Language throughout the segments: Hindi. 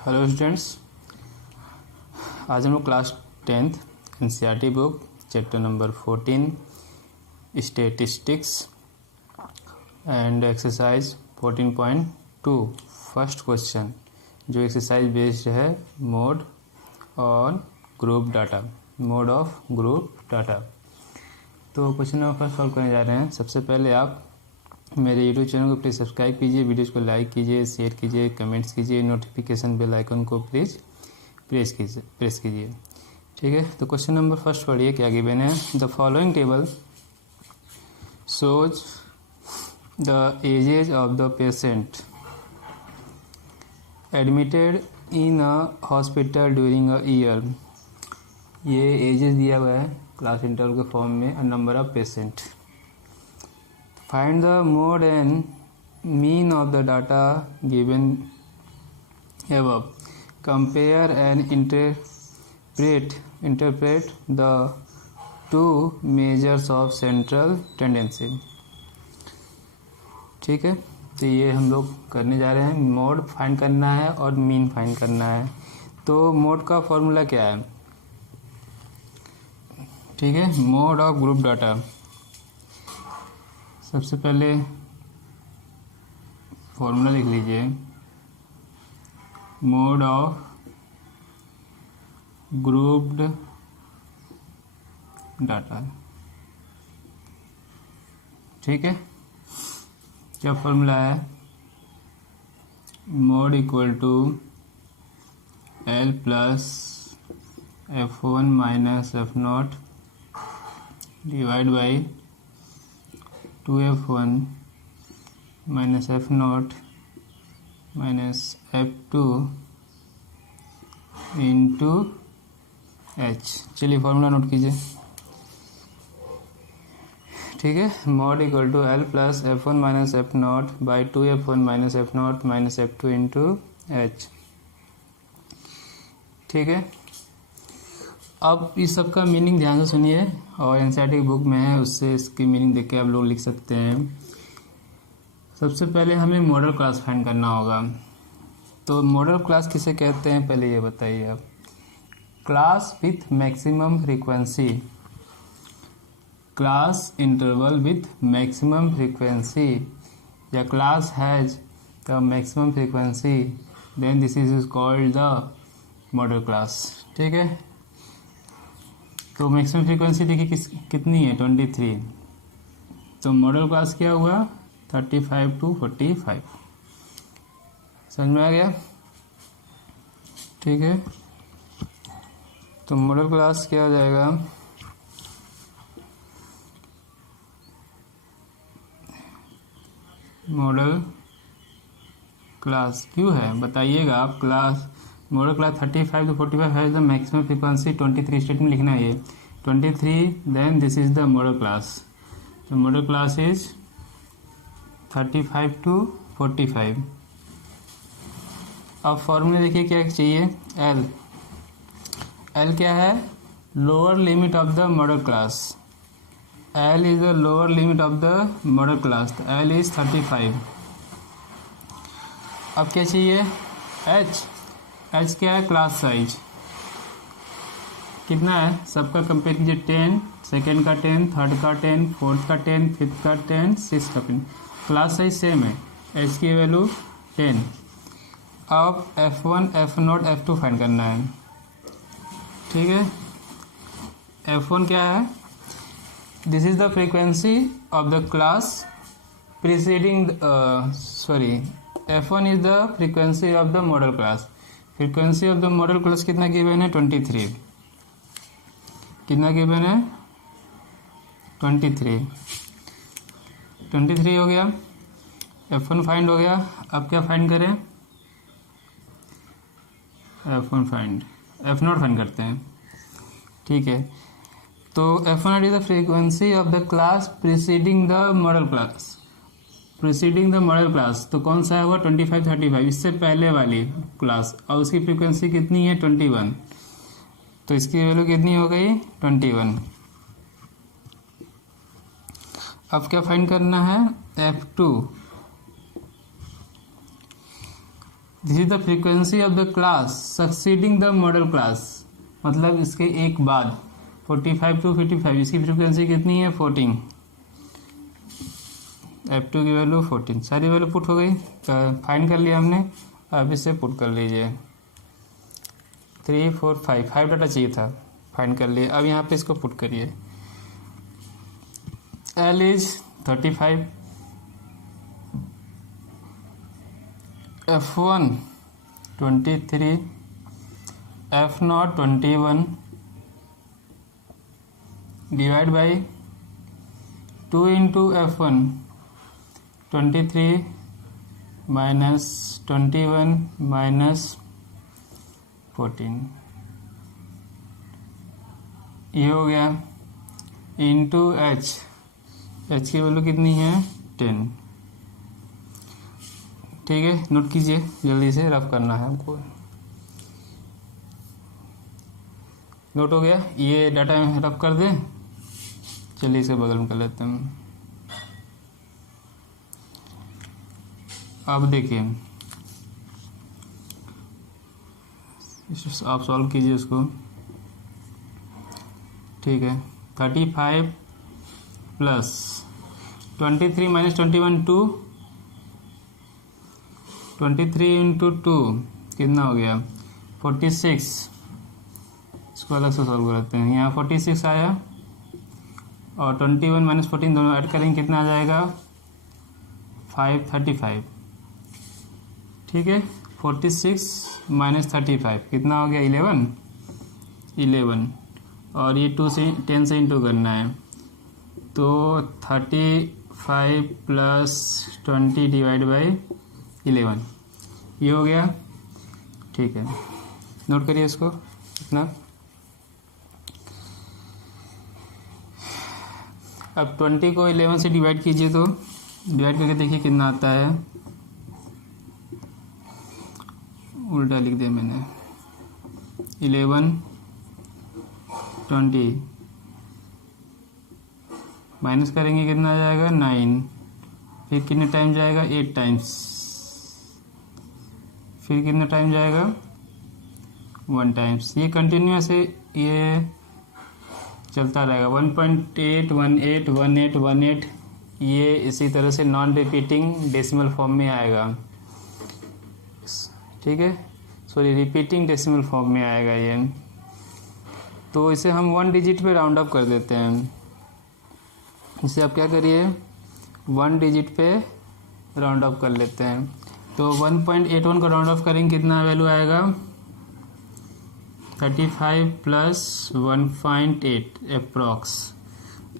हेलो स्टूडेंट्स, आज हम लोग class 10th NCERT book chapter number 14 statistics and exercise 14.2 first question जो एक्सरसाइज बेस्ड है mode on group data, mode of group data. तो क्वेश्चन नंबर फर्स्ट सॉल्व करने जा रहे हैं। सबसे पहले आप मेरे यूट्यूब चैनल को प्लीज़ सब्सक्राइब कीजिए, वीडियोस को लाइक कीजिए, शेयर कीजिए, कमेंट्स कीजिए, नोटिफिकेशन बेल आइकन को प्लीज़ प्रेस कीजिए। ठीक है, तो क्वेश्चन नंबर फर्स्ट पढ़िए क्या गिवन है। The following table shows the edges of the patient admitted in a hospital during a year. ये एजेस दिया हुआ है क्लास इंटरवल के फॉर्म में, number of patient. Find the mode and mean of the data given above. Compare and interpret the two measures of central tendency. ठीक है, तो ये हम लोग करने जा रहे हैं। मोड फाइंड करना है और मीन फाइंड करना है। तो मोड का फॉर्मूला क्या है? ठीक है, मोड ऑफ ग्रुप डाटा। सबसे पहले फॉर्मूला लिख लीजिए, मोड ऑफ ग्रुप्ड डाटा। ठीक है, क्या फॉर्मूला है? Mode equal to L plus F1 minus F0 divide by 2F1 minus F0 minus F2 into H। चलिए फॉर्मूला नोट कीजिए। ठीक है, mode equal to L plus F1 minus F0 by 2F1 minus F0 minus F2 into H। ठीक है, अब इस सब का मीनिंग ध्यान से सुनिए, और एनसीईआरटी की बुक में है, उससे इसकी मीनिंग देख के आप लोग लिख सकते हैं। सबसे पहले हमें मॉडल क्लास फाइंड करना होगा। तो मॉडल क्लास किसे कहते हैं पहले ये बताइए आप। Class with maximum frequency, class interval with maximum frequency, या class has the maximum frequency, then this is called the model class. ठीक है, तो मैक्सिमम फ्रीक्वेंसी देखिए कितनी है, 23। तो मॉडल क्लास क्या हुआ, 35 to 45। समझ में आ गया? ठीक है, तो मॉडल क्लास क्या हो जाएगा, मॉडल क्लास क्यों है बताइएगा आप। क्लास मॉडल क्लास 35 to 45 है द मैक्सिमम फ्रीक्वेंसी 23 स्टेटमेंट लिखना है ये 23, then this is the model class. तो मॉडल क्लास इज 35 to 45। अब फॉर्मूले देखिए क्या चाहिए, एल क्या है, lower limit of the model class. L is the lower limit of the model class, तो एल इज 35। अब क्या चाहिए, एच क्या है, क्लास साइज कितना है, सबका कंपेयर कीजिए। 10, सेकेंड का 10, थर्ड का 10, फोर्थ का 10, फिफ्थ का 10, सिक्स का 10। क्लास साइज सेम है, एच की वैल्यू 10। अब F1, F0, F2 फाइंड करना है। ठीक है, F1 क्या है, this is the frequency of the class preceding, F1 is the frequency of the model class. Frequency of the model class कितना गिवन है, 23। कितना गिवन है, 23 हो गया। F1 फाइंड हो गया। अब क्या फाइंड करें, F0 फाइंड करते हैं। ठीक है, तो F1 is the frequency of the class preceding the model class. तो कौन सा है वो, 25, 35, इससे पहले वाली क्लास, और उसकी फ्रीक्वेंसी कितनी है, 21। तो इसकी वैल्यू कितनी हो गई, 21। अब क्या फाइंड करना है, F2। This is the frequency of the class succeeding the model class, मतलब इसके एक बाद 45 to 55, इसकी फ्रीक्वेंसी कितनी है 14, F2 की वैल्यू 14, सारी वैल्यू पुट हो गई, फाइंड कर लिया हमने। अब इसे पुट कर लीजिए, 3 4 5 डाटा चाहिए था, फाइंड कर लिए। अब यहाँ पे इसको पुट करिए, L is 35, F1 23, F0 21 divide by 2 into F1 23 minus 21 minus 14, ये हो गया, इंटू H की वैल्यू कितनी है 10। ठीक है, नोट कीजिए, जल्दी से रफ करना है हमको। नोट हो गया, ये डाटा रफ कर दें। चलिए इसे बगल में कर लेते हैं। अब देखिए, आप सॉल्व कीजिए उसको। ठीक है, 35 प्लस 23 माइनस 21 2, 23 इंटू 2 कितना हो गया 46। इसको अलग से सॉल्व करते हैं। यहाँ 46 आया और 21 माइनस 14 दोनों ऐड करेंगे, कितना आ जाएगा 535। ठीक है, 46 माइनस 35 कितना हो गया 11, और ये 2 से 10 से इंटू करना है, तो 35 प्लस 20 डिवाइड बाई 11, ये हो गया। ठीक है, नोट करिए इसको इतना। अब 20 को 11 से डिवाइड कीजिए, तो डिवाइड करके देखिए कितना आता है। उल्टा लिख दिया मैंने, 11 20 माइनस करेंगे कितना आ जाएगा 9, फिर कितने टाइम जाएगा 8 टाइम्स, फिर कितना टाइम जाएगा 1 टाइम्स। ये कंटिन्यूअस है, ये चलता रहेगा 1.8 18 18 18, ये इसी तरह से नॉन रिपीटिंग डेसिमल फॉर्म में आएगा। ठीक है, सॉरी रिपीटिंग डेसिमल फॉर्म में आएगा ये। तो इसे हम 1 डिजिट पे राउंड अप कर देते हैं। इसे आप क्या करिए 1 डिजिट पे राउंड अप कर लेते हैं। तो 1.81 को राउंड ऑफ करेंगे, कितना वैल्यू आएगा 35 प्लस 1.8 अप्रॉक्स,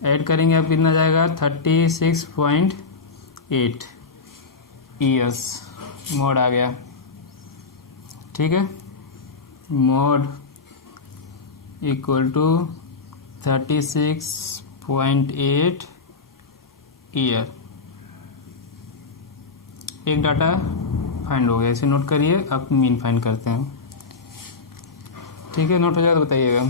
ऐड करेंगे अब कितना जाएगा 36.8 ईयर्स, मोड आ गया। ठीक है, मोड इक्वल टू 36.8 ईयर। एक डाटा फाइंड हो गया, इसे नोट करिए। अब मीन फाइंड करते हैं। ठीक है, नोट हो जाए तो बताइएगा।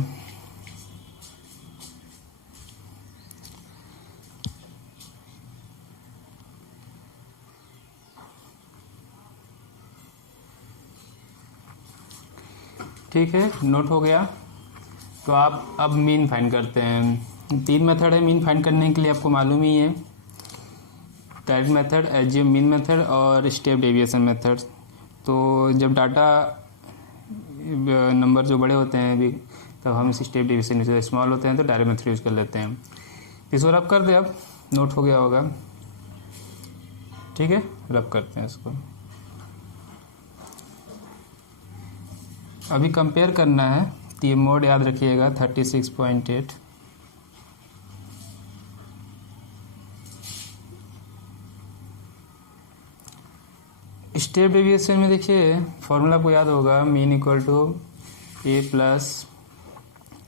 ठीक है, नोट हो गया। तो आप अब मीन फाइंड करते हैं। 3 मेथड है मीन फाइंड करने के लिए, आपको मालूम ही है, direct method, assume mean method और स्टेप डेविएशन मेथड। तो जब डाटा नंबर जो बड़े होते हैं अभी, तब हम इस स्टेप डेविएशन से स्मॉल होते हैं तो डायरेक्ट मेथड यूज़ कर लेते हैं। इसको रब कर दे, अब नोट हो गया होगा। ठीक है, रब करते हैं इसको। अभी कंपेयर करना है, तो ये मोड याद रखिएगा 36.8। स्टेप डेविएशन में देखिए फॉर्मूला आपको याद होगा, mean equal to A plus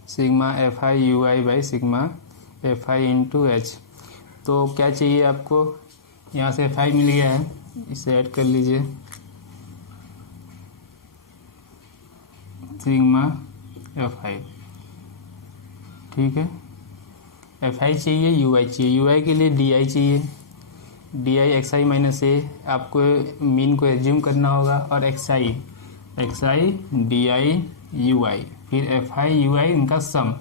sigma F I U I by sigma F I into H. तो क्या चाहिए आपको, यहाँ से एफ आई मिल गया है, इसे ऐड कर लीजिए, सिग्मा एफ आई। ठीक है, एफ आई चाहिए, यू आई चाहिए, यू आई के लिए डी आई चाहिए, D I X I minus A, आपको मीन को एज्यूम करना होगा, और X I D I U I, फिर एफ आई यू आई, इनका सम।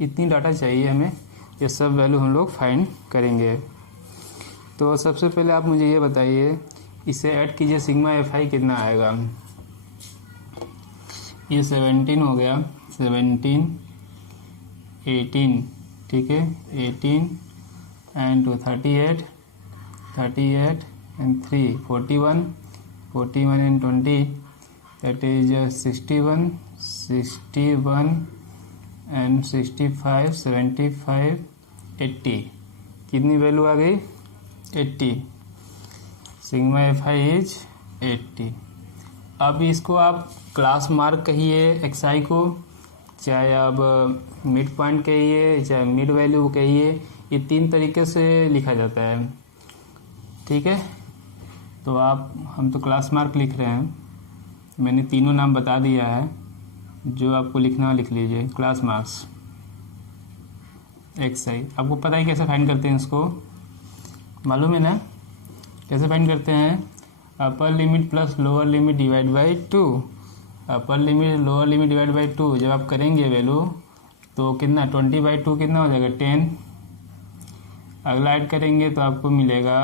इतनी डाटा चाहिए हमें, ये सब वैल्यू हम लोग फाइंड करेंगे। तो सबसे पहले आप मुझे ये बताइए, इसे ऐड कीजिए, सिग्मा एफ आई कितना आएगा। ये 17 हो गया, 17 18, ठीक है, 18 and 2 38 and 3 41 and 20, that is 61 and 65 75 80। कितनी वैल्यू आ गई? 80। Sigma F I is 80। अब इसको आप क्लास मार्क कहिए एक्स आई को, चाहे आप मिड पॉइंट कहिए, चाहे मिड वैल्यू कहिए, ये 3 तरीके से लिखा जाता है, ठीक है। तो हम तो क्लास मार्क लिख रहे हैं, मैंने तीनों नाम बता दिया है, जो आपको लिखना लिख लीजिए। क्लास मार्क्स एक्स आई, आपको पता है कैसे फाइंड करते हैं, इसको मालूम है ना कैसे फाइंड करते हैं? Upper limit plus lower limit divide by 2। Upper limit lower limit divide by 2 जब आप करेंगे वैल्यू, तो कितना 20/2 कितना हो जाएगा? 10। अगला ऐड करेंगे तो आपको मिलेगा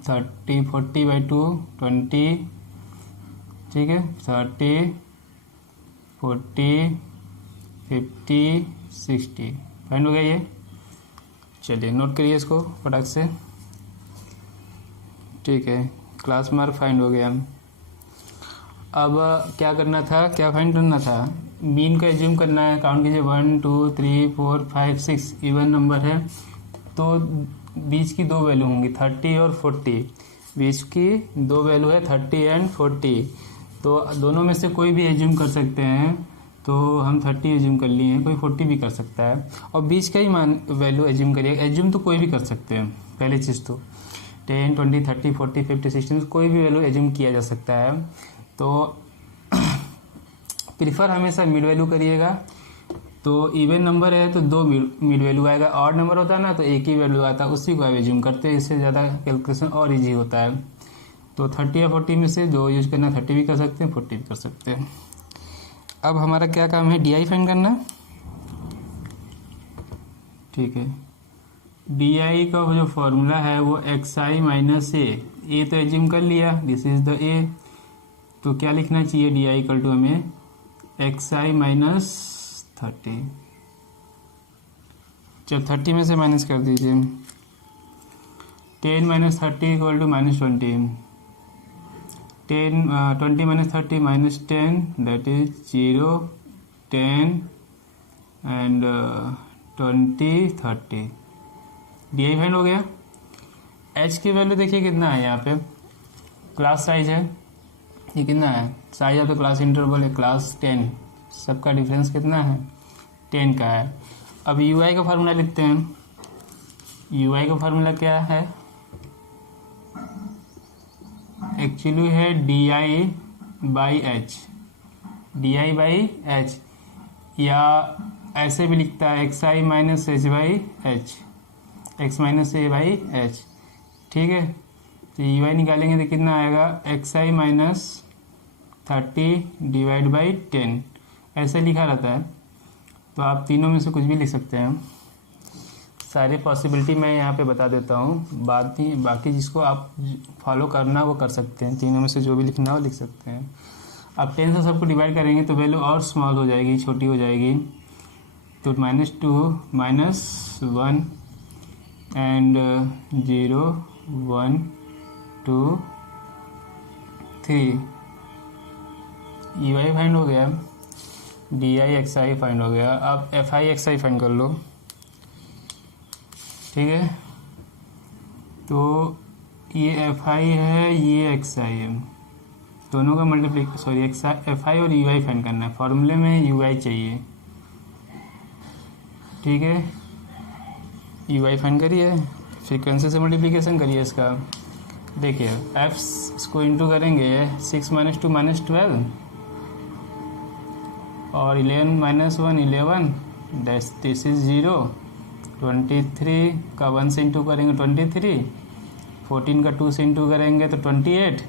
30 40/2 20, ठीक है, 30 40 50 60। फाइंड हो गया ये। चलिए नोट करिए इसको फटाक से, ठीक है। क्लास मार्क फाइंड हो गया। अब क्या करना था, क्या फाइंड करना था? मीन का एज्यूम करना है। काउंट कीजिए 1 2 3 4 5 6, इवन नंबर है तो बीच की 2 वैल्यू होंगी 30 और 40। बीच की 2 वैल्यू है 30 एंड 40, तो दोनों में से कोई भी एज्यूम कर सकते हैं। तो हम 30 एज्यूम कर लिए हैं, कोई 40 भी कर सकता है, और बीच का ही मान वैल्यू एज्यूम करिए। एज्यूम तो कोई भी कर सकते हैं, पहली चीज़ तो 10 20 30 40 50 60 कोई भी वैल्यू एज्यूम किया जा सकता है। तो प्रीफर हमेशा मिड वैल्यू करिएगा। तो इवन नंबर है तो 2 मिड वैल्यू आएगा, ऑड नंबर होता है ना तो एक ही वैल्यू आता है, उसी को आप एज्यूम करते हैं, इससे ज़्यादा कैलकुलेशन और इजी होता है। तो 30 या 40 में से 2 यूज करना, 30 भी कर सकते हैं 40 भी कर सकते हैं। अब हमारा क्या काम है? डी आई फाइंड करना, ठीक है। डी आई का जो फॉर्मूला है वो एक्स आई माइनस ए तो एज्यूम कर लिया, दिस इज द ए। तो क्या लिखना चाहिए? डी आई इक्वल टू हमें एक्स आई माइनस 30। जब 30 में से माइनस कर दीजिए, 10 minus 30 equal to minus 20, 20 minus 30 minus 10, that is 0 10 and 20 30। D I find हो गया। एच की वैल्यू देखिए कितना है, यहाँ पे क्लास साइज है, ये कितना है? साइज है तो क्लास इंटरवल है, क्लास 10, सबका डिफरेंस कितना है? 10 का है। अब यू आई का फार्मूला लिखते हैं। यू आई का फार्मूला क्या है? एक्चुअली है D I by H, D I by H, या ऐसे भी लिखता है x I minus H by H, x minus A by H, ठीक है। तो यू आई निकालेंगे तो कितना आएगा? X I minus 30 divide by 10, ऐसे लिखा रहता है। तो आप तीनों में से कुछ भी लिख सकते हैं, सारी पॉसिबिलिटी मैं यहाँ पे बता देता हूँ, बाकी जिसको आप फॉलो करना वो कर सकते हैं, तीनों में से जो भी लिखना हो लिख सकते हैं। आप 10 से सबको डिवाइड करेंगे तो वैल्यू और स्मॉल हो जाएगी, छोटी हो जाएगी। तो -2 -1 एंड 0 1 2 3। यू आई फाइंड हो गया, D I X I find हो गया। अब F I X I find कर लो, ठीक है। तो ये एफ आई है, ये एक्स आई है, दोनों का मल्टीप्लिक सॉरी एफ आई और यू आई फाइंड करना है। फॉर्मूले में यू आई चाहिए, ठीक है। यू आई फाइंड करिए, फ्रीक्वेंसी से मल्टीप्लिकेशन करिए इसका। देखिए एफ इसको इंटू करेंगे 6 - 2 - 12 और 11 - 1 11, दिस इज 0। 23 का 1 से इंटू करेंगे 23, 14 का 2 से इंटू करेंगे तो 28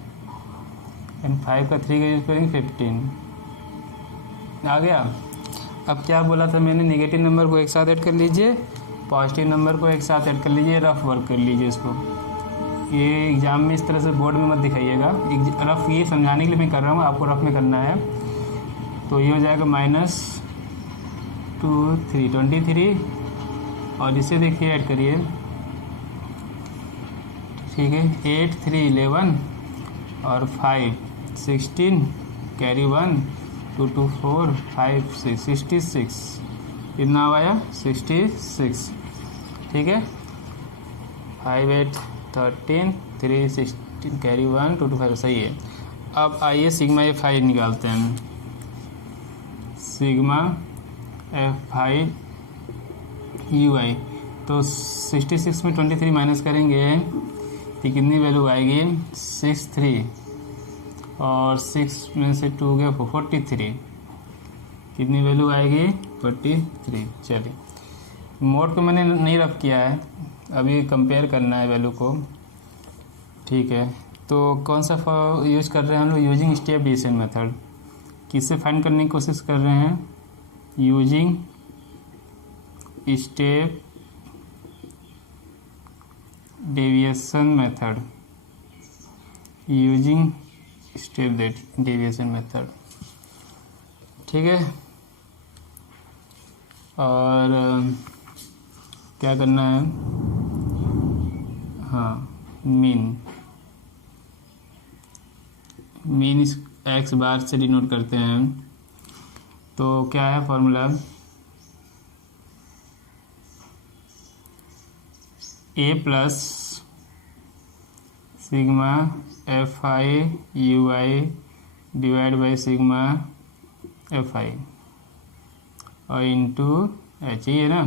एंड 5 का 3 का यूज करेंगे 15 आ गया। अब क्या बोला था मैंने, नेगेटिव नंबर को एक साथ ऐड कर लीजिए, पॉजिटिव नंबर को एक साथ ऐड कर लीजिए, रफ वर्क कर लीजिए इसको। ये एग्ज़ाम में इस तरह से बोर्ड में मत दिखाइएगा, रफ ये समझाने के लिए मैं कर रहा हूँ, आपको रफ में करना है। तो ये हो जाएगा -2 3 23 और इसे देखिए ऐड करिए, ठीक है। 8 3 11 और 5 16 कैरी 1 2 2 4 5 6 66 कितना आया 66, ठीक है। 5 8 13 3 16 कैरी 1 2 2 5 सही है। अब आइए सिग्मा F5 निकालते हैं। सिग्मा F5 UI तो 66 में 23 माइनस करेंगे तो कितनी वैल्यू आएगी 63 और 6 में से 2 गया 43, कितनी वैल्यू आएगी 43। चलिए मोड को मैंने नहीं रफ किया है, अभी कंपेयर करना है वैल्यू को, ठीक है। तो कौन सा यूज कर रहे हैं हम लोग, यूजिंग स्टेप डिवीजन मेथड। किससे फाइंड करने की कोशिश कर रहे हैं, using step deviation method, using step deviation method, ठीक है। और क्या करना है, हाँ मीन इस एक्स बार से डिनोट करते हैं। तो क्या है formula, A plus sigma F5 UI divide by sigma F5 और इंटू एच ही है ना।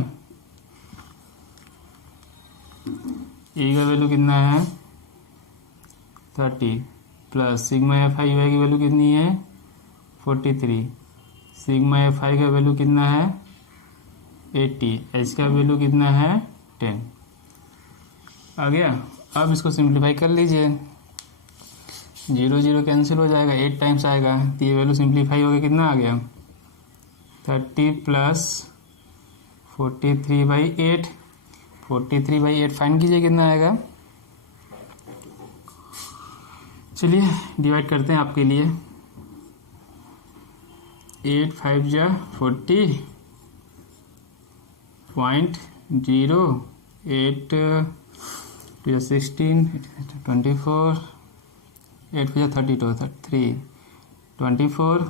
ए का वैल्यू कितना है 30 प्लस सिग्मा F5 UI की वैल्यू कितनी है 43, सिग्मा F5 का वैल्यू कितना है 80, एच का वैल्यू कितना है 10 आ गया। अब इसको सिंप्लीफाई कर लीजिए, 0 0 कैंसिल हो जाएगा, 8 टाइम्स आएगा तो ये वैल्यू सिंप्लीफाई हो गया, कितना आ गया 30 प्लस 43/8, 43/8 फाइंड कीजिए कितना आएगा। चलिए डिवाइड करते हैं आपके लिए, 8 5 जा 40 .0 8 2 16 24 8 5 32 3 24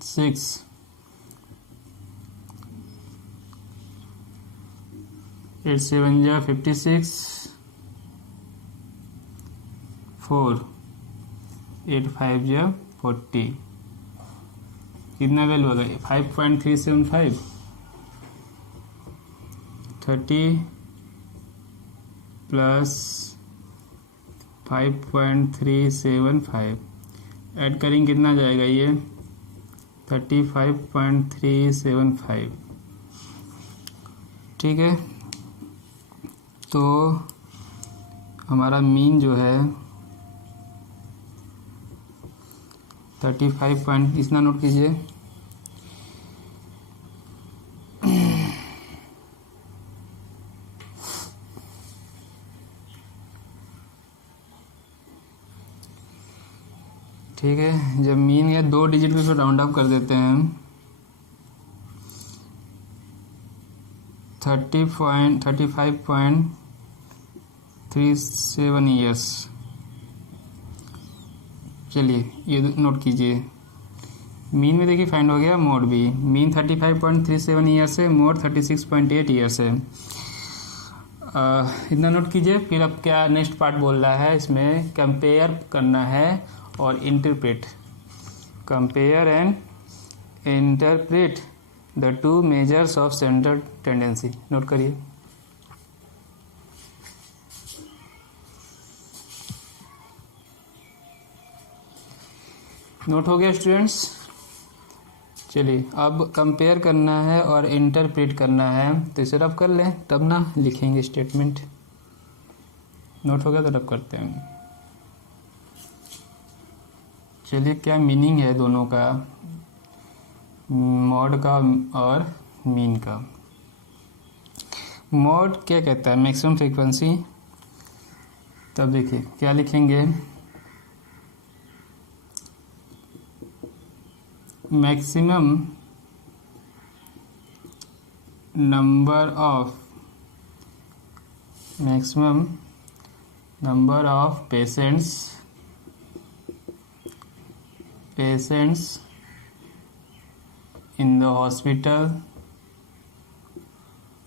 6 8 7 जा 56 4 8 5 जा 40, कितना वैल्यू होगा 5.375, 30 प्लस 5.375 ऐड करेंगे कितना जाएगा ये 35.375, ठीक है। तो हमारा मीन जो है 35 पॉइंट, इतना नोट कीजिए, ठीक है। जब मीन या 2 डिजिट पे राउंड अप कर देते हैं 35.37 ईयर्स, चलिए ये नोट कीजिए। मीन में देखिए फाइंड हो गया, मोड भी मीन 35.37 ईयर्स है, मोड 36.8 ईयर्स है। इतना नोट कीजिए। फिर अब क्या नेक्स्ट पार्ट बोल रहा है, इसमें कंपेयर करना है और interpret, compare and interpret the 2 measures of central tendency. Note करिए, नोट हो गया स्टूडेंट्स। चलिए अब कंपेयर करना है और इंटरप्रेट करना है, तो इसे रब कर लें तब ना लिखेंगे स्टेटमेंट। नोट हो गया तो रब करते हैं। चलिए, क्या मीनिंग है दोनों का, मॉड का और मीन का। मॉड क्या कहता है, मैक्सिमम फ्रीक्वेंसी। तब देखिए क्या लिखेंगे, maximum number of patients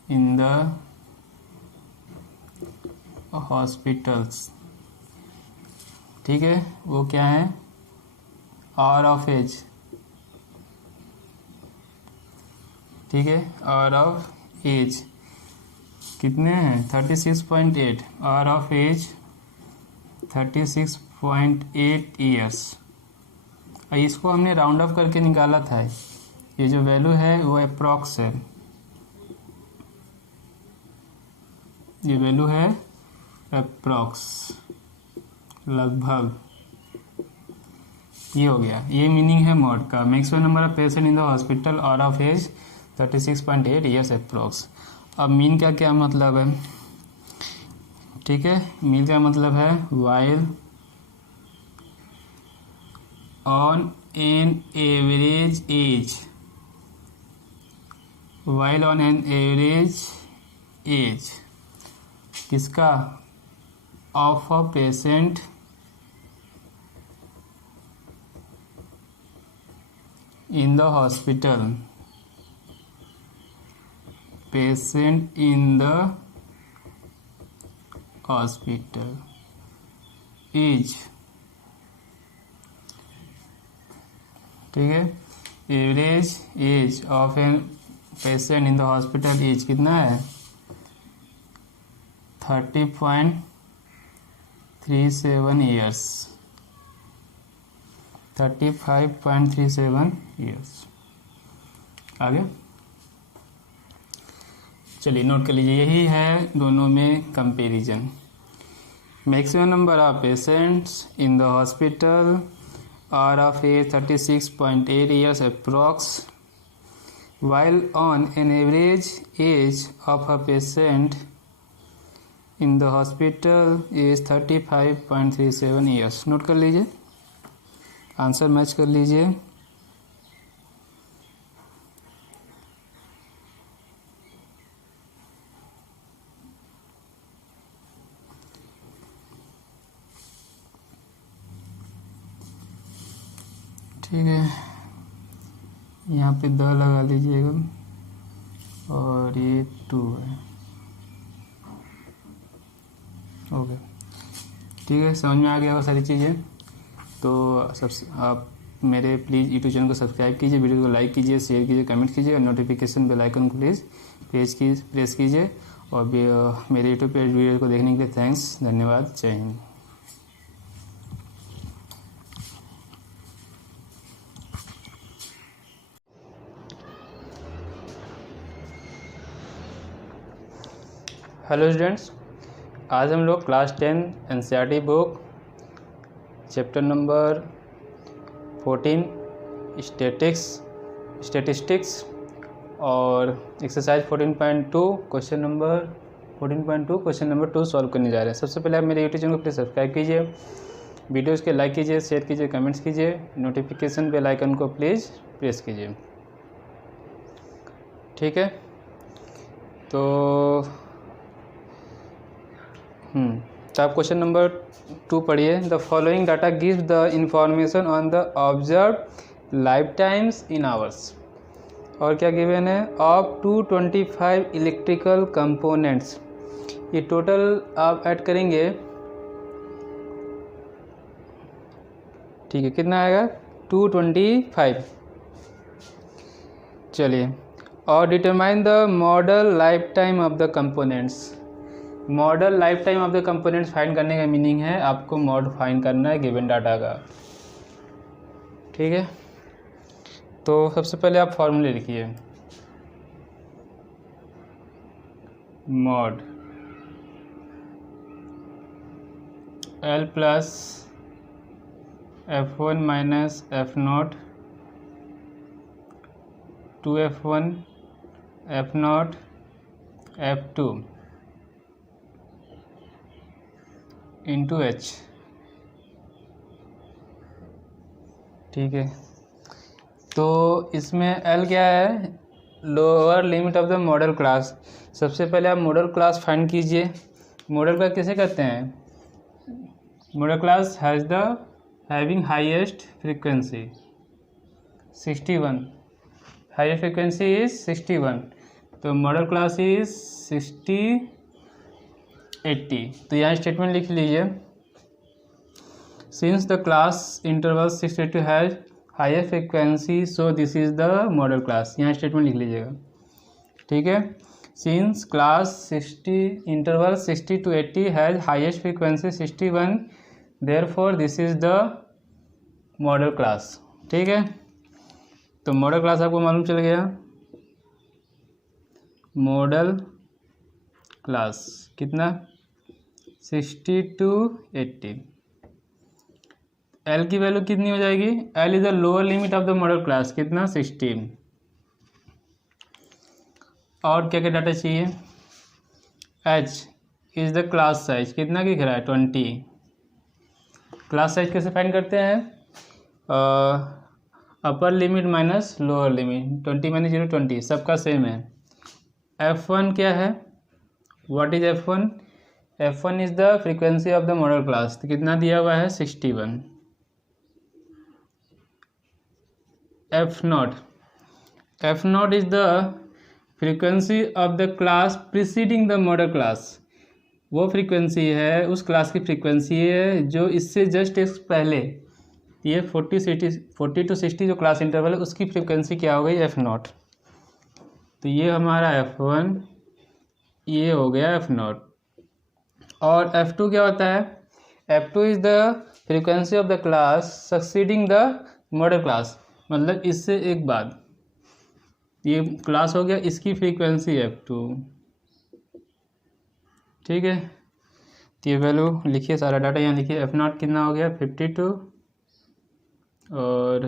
in the hospitals, ठीक है, वो क्या है, आवर ऑफ एज, ठीक है, आवर ऑफ एज कितने हैं, 36.8, आवर ऑफ एज 36.8 ईयर्स। इसको हमने राउंड ऑफ करके निकाला था, ये जो वैल्यू है वो अप्रॉक्स है, ये वैल्यू है अप्रॉक्स, लगभग। ये हो गया, ये मीनिंग है मॉड का, maximum number of patient in the hospital और ऑफ एज 36.8 ईयर्स अप्रॉक्स। अब मीन का क्या मतलब है, ठीक है, मीन का मतलब है while on an average age, while on an average age किसका, of a patient in the hospital, patient in the hospital age, ठीक है, average age of an patient in the hospital age कितना है, 30.37 ईयर्स, 35.37 ईयर्स। आगे चलिए नोट कर लीजिए, यही है दोनों में comparison. Maximum number of patients in the hospital are of age 36.8 years approx, while on an average age of a patient in the hospital is 35.37 years। Note कर लीजिए, आंसर मैच कर लीजिए। ठीक है, यहाँ पे द लगा लीजिएगा और ये 2 है, ओके, ठीक है, समझ में आ गया वो सारी चीज़ें। तो सबसे आप मेरे प्लीज़ यूट्यूब चैनल को सब्सक्राइब कीजिए, वीडियो को लाइक कीजिए, शेयर कीजिए, कमेंट कीजिए और नोटिफिकेशन बेल आइकन को प्लीज़ प्रेस कीजिए। और मेरे यूट्यूब पे वीडियो को देखने के लिए थैंक्स, धन्यवाद, जय हिंद। हेलो स्टूडेंट्स, आज हम लोग class 10 NCERT book chapter number 14 statistics और एक्सरसाइज 14.2 क्वेश्चन नंबर 2 सॉल्व करने जा रहे हैं। सबसे पहले आप मेरे यूट्यूब चैनल को प्लीज़ सब्सक्राइब कीजिए, वीडियोज़ के लाइक कीजिए, शेयर कीजिए, कमेंट्स कीजिए, नोटिफिकेशन बेल आइकन को प्लीज़ प्रेस कीजिए, ठीक है। तो आप क्वेश्चन नंबर 2 पढ़िए। The following data gives the information on the observe life times in hours. और क्या गिवन है, ऑफ 225 इलेक्ट्रिकल कंपोनेंट्स। ये टोटल आप ऐड करेंगे, ठीक है, कितना आएगा 225। चलिए, और determine the model life time of the components. Model life time of the components find करने का मीनिंग है आपको मॉड फाइंड करना है गिवन डाटा का, ठीक है। तो सबसे पहले आप फॉर्मूले लिखिए, mod L plus F1 minus F0 2F1 F0 F2 into H। ठीक है, तो इसमें L क्या है, lower limit of the model class. सबसे पहले आप मॉडल क्लास फाइंड कीजिए। मॉडल क्लास कैसे करते हैं, model class having highest frequency 61, highest frequency is 61, तो मॉडल क्लास इज 6080। तो यहाँ स्टेटमेंट लिख लीजिए, since the class interval 682 has highest frequency so this is the model class. यहाँ स्टेटमेंट लिख लीजिएगा। ठीक है, since class 60 interval 60 to 80 has highest frequency 61 therefore this is the model class. ठीक है, तो मॉडल क्लास आपको मालूम चल गया। मॉडल क्लास कितना 60 to 80। एल की वैल्यू कितनी हो जाएगी, L is the lower limit of the model class, कितना 16। और क्या क्या डाटा चाहिए, H is the class size, कितना दिख रहा है 20। क्लास साइज कैसे फाइंड करते हैं, upper limit minus lower limit, 20 minus 0 20, सबका सेम है। F1 क्या है, what is F1, F1 is the frequency of the model class, तो कितना दिया हुआ है 61। F0 is the frequency of the class preceding the model class, वो फ्रीक्वेंसी है, उस क्लास की फ्रीक्वेंसी है जो इससे जस्ट एक पहले, ये 40 to 60 जो क्लास इंटरवल है उसकी फ्रीक्वेंसी क्या हो गई F0। तो ये हमारा F1, ये हो गया F0। और F2 क्या होता है, F2 is the frequency of the class succeeding the model class, मतलब इससे एक बाद, ये क्लास हो गया, इसकी फ्रीक्वेंसी F2। ठीक है, तो ये वैल्यू लिखिए, सारा डाटा यहाँ लिखिए। F0 कितना हो गया 52 और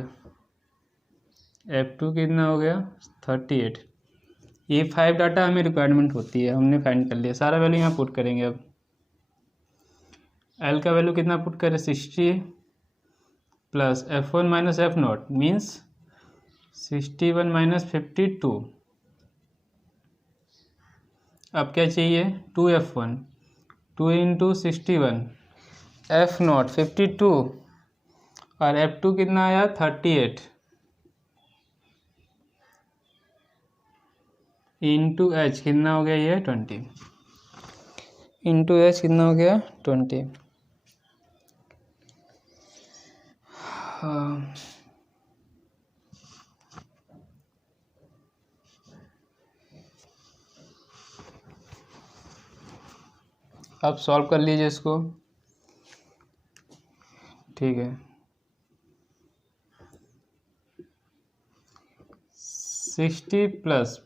F2 कितना हो गया 38। ये 5 डाटा हमें रिक्वायरमेंट होती है, हमने फाइंड कर लिया। सारा वैल्यू यहाँ पुट करेंगे। अब L का वैल्यू कितना पुट करें 60 plus F1 minus F0 means 61 minus 52। अब क्या चाहिए 2F1, 2 इंटू 61, F0 52 और F2 कितना आया 38 इंटू H कितना हो गया ये 20, इंटू H कितना हो गया 20। अब सॉल्व कर लीजिए इसको। ठीक है, 60 प्लस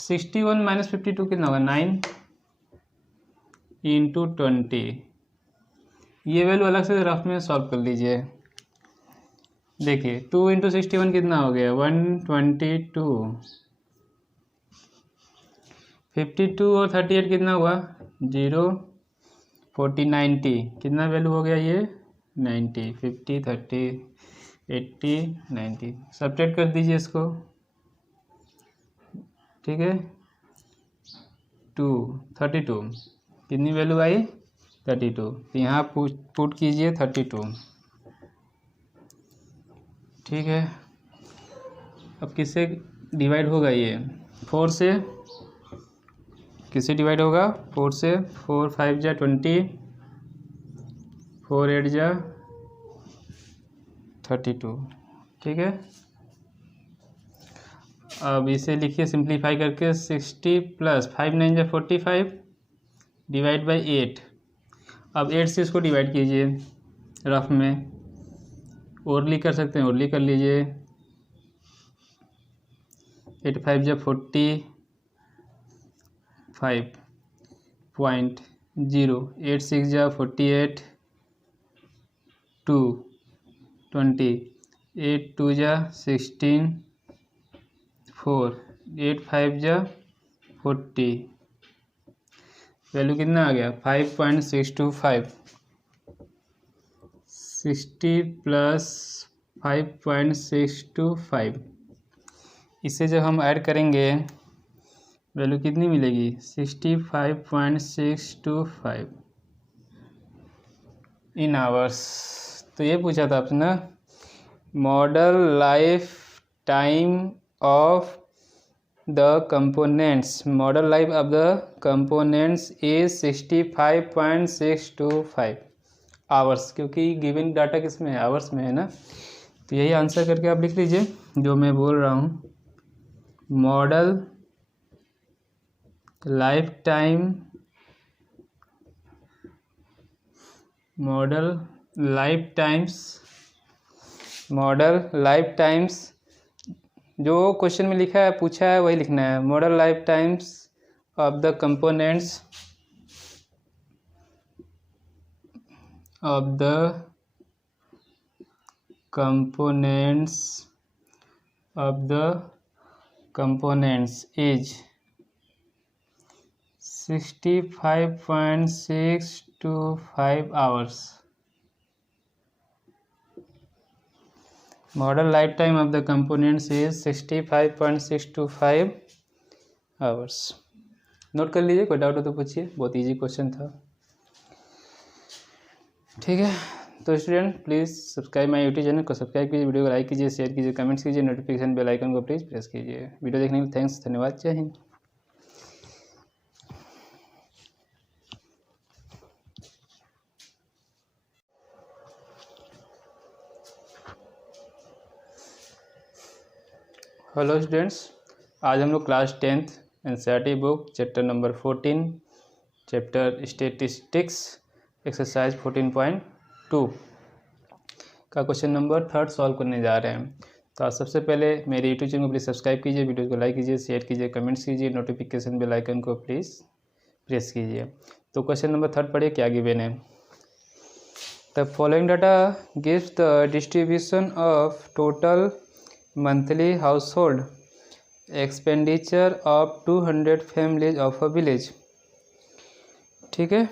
61 माइनस 52 कितना होगा 9 इंटू 20। ये वैल्यू अलग से रफ में सॉल्व कर लीजिए। देखिए 2 इंटू 61 कितना हो गया 122, 52 और 38 कितना हुआ 0 40 90, कितना वैल्यू हो गया ये 90, 50 30 80 90, सब्ट्रैक्ट कर दीजिए इसको। ठीक है 2 32 कितनी वैल्यू आई 32, तो यहाँ पुट कीजिए 32। ठीक है, अब किससे डिवाइड होगा ये 4 से, किससे डिवाइड होगा 4 से, 4 5 जा 20, 4 8 जा 32। ठीक है, अब इसे लिखिए सिंप्लीफाई करके 60 प्लस 5 9 जा 45 डिवाइड बाई 8। अब 8 से इसको डिवाइड कीजिए रफ में, ओरली कर सकते हैं ओरली कर लीजिए। 8 5 जा 45 0, 8 6 जा 48 2 20, 8 2 जा 16, 4 8 5 जा 40, वैल्यू कितना आ गया 5.625। 60 प्लस 5.625, इसे जब हम ऐड करेंगे वैल्यू कितनी मिलेगी 65.625 इन आवर्स। तो ये पूछा था आपने ना, model life time of the components, model life of the components is 65.625 hours, क्योंकि गिवन डाटा किस में है, आवर्स में है ना। तो यही आंसर करके आप लिख लीजिए जो मैं बोल रहा हूँ। मॉडल लाइफ टाइम्स जो क्वेश्चन में लिखा है पूछा है वही लिखना है। Model life times of the components is 65.625 hours. Model life time of the components is 65.625 hours. Note कर लीजिए, कोई डाउट हो तो पूछिए, बहुत इजी क्वेश्चन था। ठीक है, तो student please subscribe my YouTube channel को, सब्सक्राइब कीजिए, वीडियो को लाइक कीजिए, शेयर कीजिए, कमेंट्स कीजिए, नोटिफिकेशन बेल आइकन को प्लीज़ प्रेस कीजिए। वीडियो देखने के लिए थैंक्स, धन्यवाद, जय हिंद। हेलो स्टूडेंट्स, आज हम लोग class 10th NCERT book chapter number 14 chapter statistics exercise 14.2 का क्वेश्चन नंबर 3 सॉल्व करने जा रहे हैं। तो आज सबसे पहले मेरे यूट्यूब चैनल को प्लीज़ सब्सक्राइब कीजिए, वीडियो को लाइक कीजिए, शेयर कीजिए, कमेंट्स कीजिए, नोटिफिकेशन बेल आइकन को प्लीज़ प्रेस कीजिए। तो क्वेश्चन नंबर 3 पढ़िए, क्या गिवन है। The following data gives the distribution of total monthly household expenditure of 200 families of a village। ठीक है,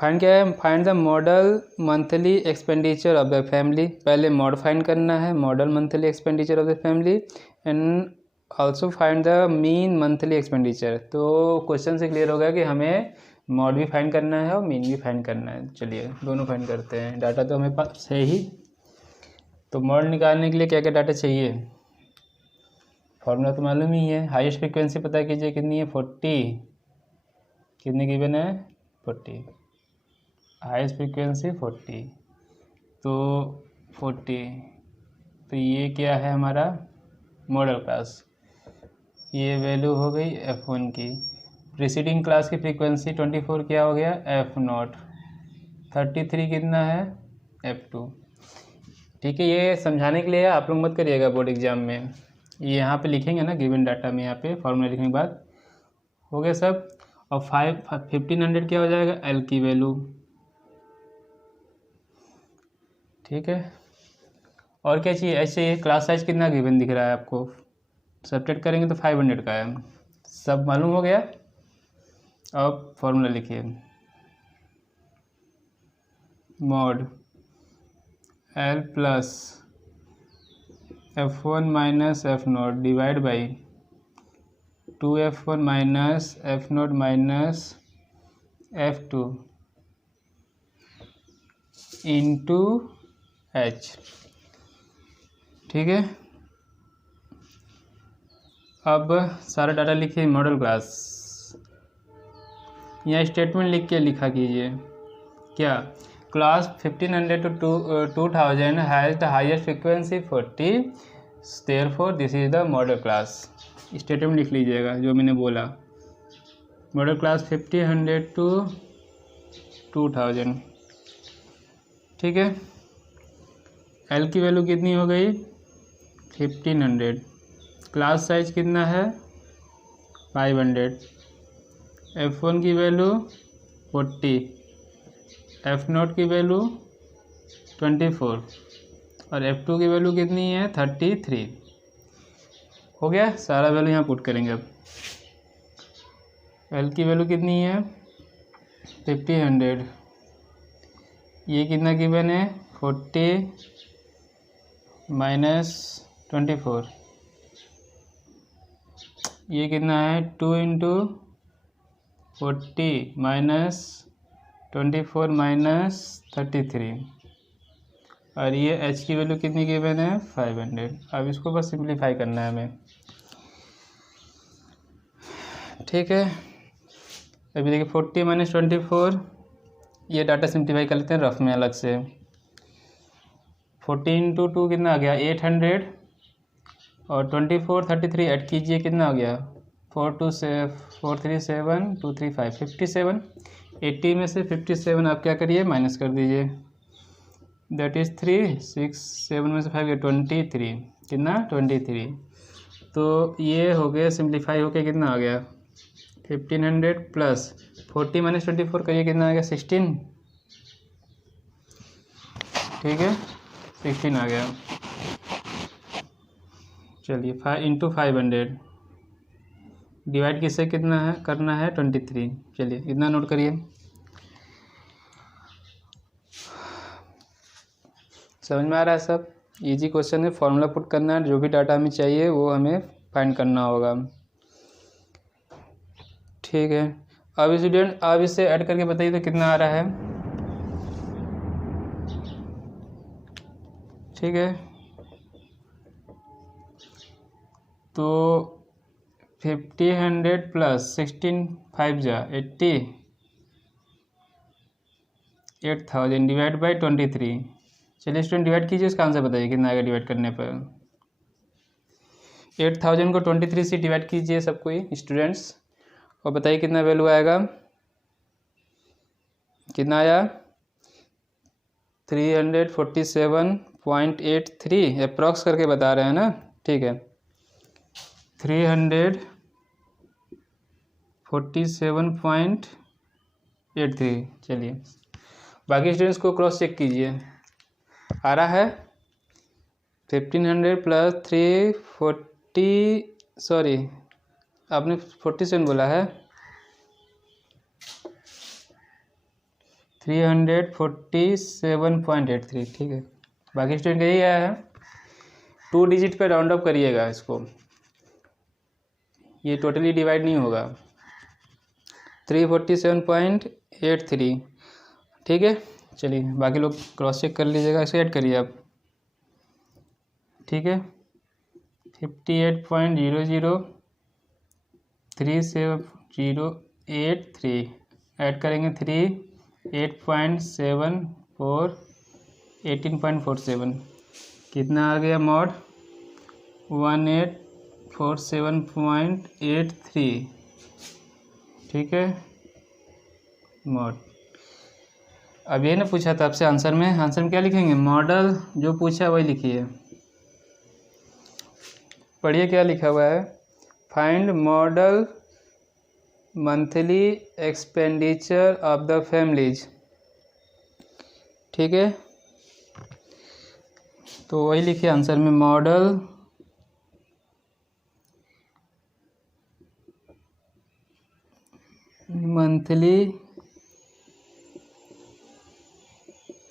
फाइंड क्या है, find the model monthly expenditure of the family. पहले मॉड फाइंड करना है, model monthly expenditure of the family, and also find the mean monthly expenditure. तो क्वेश्चन से क्लियर हो गया कि हमें मॉड भी फाइंड करना है और मीन भी फाइंड करना है। चलिए दोनों फाइंड करते हैं, डाटा तो हमें पास है ही। तो मॉड निकालने के लिए क्या क्या डाटा चाहिए, फॉर्मूला तो मालूम ही है। हाईएस्ट फ्रीक्वेंसी पता कीजिए कितनी है, 40, कितनी गिवन है 40, हाईएस्ट फ्रीक्वेंसी 40, तो 40, तो ये क्या है हमारा मॉडल क्लास, ये वैल्यू हो गई F1 की। प्रीसीडिंग क्लास की फ्रीक्वेंसी 24 क्या हो गया F0, 33 कितना है F2। ठीक है, ये समझाने के लिए आप लोग मत करिएगा बोर्ड एग्जाम में, ये यहाँ पे लिखेंगे ना गिवन डाटा में, यहाँ पे फॉर्मूला लिखने के बाद हो गया सब। और 1500 क्या हो जाएगा L की वैल्यू। ठीक है, और क्या चाहिए, ऐसे क्लास साइज कितना गिवन दिख रहा है आपको, सब्ट्रैक्ट करेंगे तो 500 का है। सब मालूम हो गया। अब फॉर्मूला लिखिए, mod L plus F1 minus F0 divide by 2F1 minus F0 minus F2 into H। ठीक है, अब सारा डाटा लिखिए मॉडल क्लास, यहाँ स्टेटमेंट लिख के लिखा कीजिए क्या, class 1500 to 2000 has the highest frequency 40, therefore this is the model class. Statement लिख लीजिएगा जो मैंने बोला, मॉडल क्लास 1500 to 2000। ठीक है, एल की वैल्यू कितनी हो गई 1500, क्लास साइज कितना है 500, F1 की वैल्यू 40, F0 की वैल्यू 24 और F2 की वैल्यू कितनी है 33। हो गया, सारा वैल्यू यहाँ पुट करेंगे। अब L की वैल्यू कितनी है 50 ये कितना गिवन है 40 माइनस 24 ये कितना है 2 इंटू 40 माइनस 24 माइनस 33 और ये H की वैल्यू कितनी गिवन है 500। अब इसको बस सिंप्लीफाई करना है हमें। ठीक है, अभी देखिए 40 माइनस 24 ये डाटा सिंप्लीफाई कर लेते हैं रफ में अलग से। 40 इंटू 2 कितना आ गया 800 और 24 33 ऐड कीजिए कितना आ गया 4 2 4 3 7 2 3 5 57। 80 में से 57 आप क्या करिए माइनस कर दीजिए, दैट इज़ 3 6 7 में से 5 गया 23 कितना 23। तो ये हो गया सिंप्लीफाई होके कितना आ गया 1500 प्लस 40 माइनस 24 करिए कितना आ गया 16। ठीक है 16 आ गया। चलिए 5 इंटू 500 डिवाइड किससे कितना है करना है 23। चलिए इतना नोट करिए। समझ में आ रहा है सब? इजी क्वेश्चन है, फॉर्मूला पुट करना है, जो भी डाटा हमें चाहिए वो हमें फाइंड करना होगा। ठीक है, अब स्टूडेंट आप इसे ऐड करके बताइए तो कितना आ रहा है। ठीक है, तो 50 प्लस 16 5 जा 80 8000 डिवाइड बाई 23। चलिए स्टूडेंट डिवाइड कीजिए, इसका आंसर बताइए कितना आएगा डिवाइड करने पर। 8000 को 23 से डिवाइड कीजिए सब कोई स्टूडेंट्स और बताइए कितना वैल्यू आएगा। कितना आया 347.83 अप्रॉक्स करके बता रहे हैं ना। ठीक है 347.83। चलिए बाकी स्टूडेंट्स को क्रॉस चेक कीजिए, आ रहा है 1500 प्लस 340 सॉरी आपने 47 बोला है 347.83। ठीक है बाकी स्टूडेंट यही आया है। 2 डिजिट पे राउंड अप करिएगा इसको, ये टोटली डिवाइड नहीं होगा। 347.83। ठीक है चलिए बाकी लोग क्रॉस चेक कर लीजिएगा, इसे ऐड करिए आप। ठीक है 58.003783 ऐड करेंगे 3 8.74 18.47 कितना आ गया मॉड 1847.83। ठीक है मॉड। अब ये ना पूछा था आपसे आंसर में क्या लिखेंगे मॉडल, जो पूछा वही लिखिए। पढ़िए क्या लिखा हुआ है, find model monthly expenditure of the families. ठीक है तो वही लिखिए आंसर में मॉडल मंथली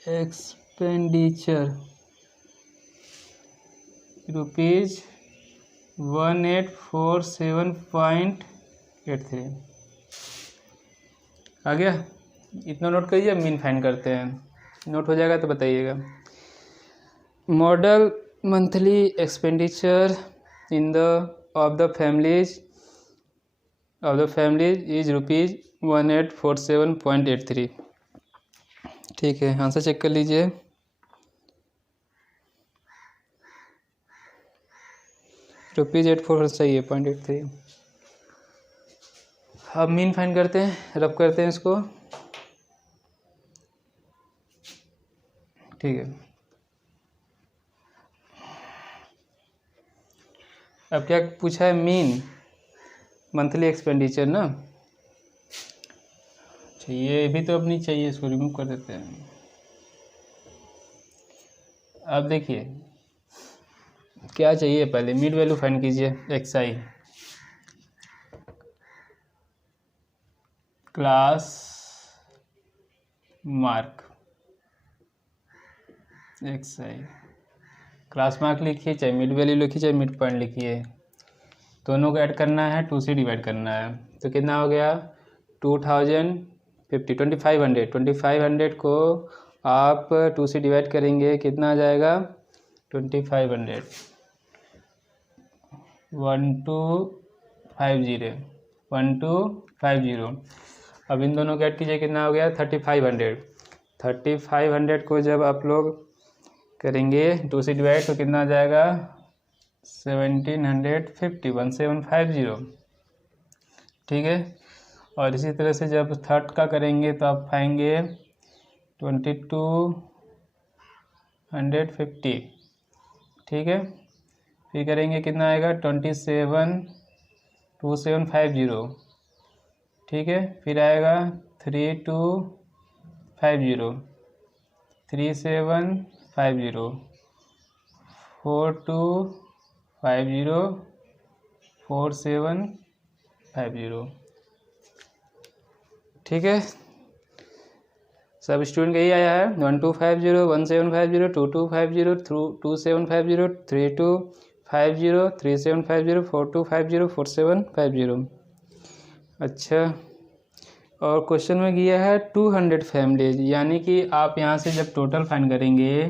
एक्सपेंडिचर रुपीज़ 1847.83 आ गया। इतना नोट करिए, मीन फाइंड करते हैं। नोट हो जाएगा तो बताइएगा। Model monthly expenditure in the of the families is rupees 1847.83। ठीक है आंसर चेक कर लीजिए। ₹84 सही है 0.83। अब मीन फाइंड करते हैं, रब करते हैं इसको। ठीक है अब क्या पूछा है मीन मंथली एक्सपेंडिचर ना। अच्छा ये भी तो अब नहीं चाहिए, इसको रिमूव कर देते हैं। अब देखिए क्या चाहिए, पहले मिड वैल्यू फाइंड कीजिए। एक्स आई क्लास मार्क, एक्स आई क्लास मार्क लिखिए, चाहे मिड वैल्यू लिखिए, चाहे मिड पॉइंट लिखिए, दोनों को ऐड करना है, 2 से डिवाइड करना है। तो कितना हो गया 2050, 2500 को आप 2 से डिवाइड करेंगे, कितना आ जाएगा 2500, 1250। अब इन दोनों को ऐड कीजिए, कितना हो गया 3500 को जब आप लोग करेंगे 2 से डिवाइड तो कितना आ जाएगा 1750। ठीक है। और इसी तरह से जब थर्ड का करेंगे तो आप पाएंगे 2250। ठीक है। फिर करेंगे कितना आएगा 2750। ठीक है। फिर आएगा 3250, 3750, 4250, 4750। ठीक है। सब स्टूडेंट का यही आया है 1250, 1750, 2250, 2750, 3250, 3750, 4250, 4750। अच्छा, और क्वेश्चन में किया है 200 फैमिलीज, यानी कि आप यहाँ से जब टोटल फाइंड करेंगे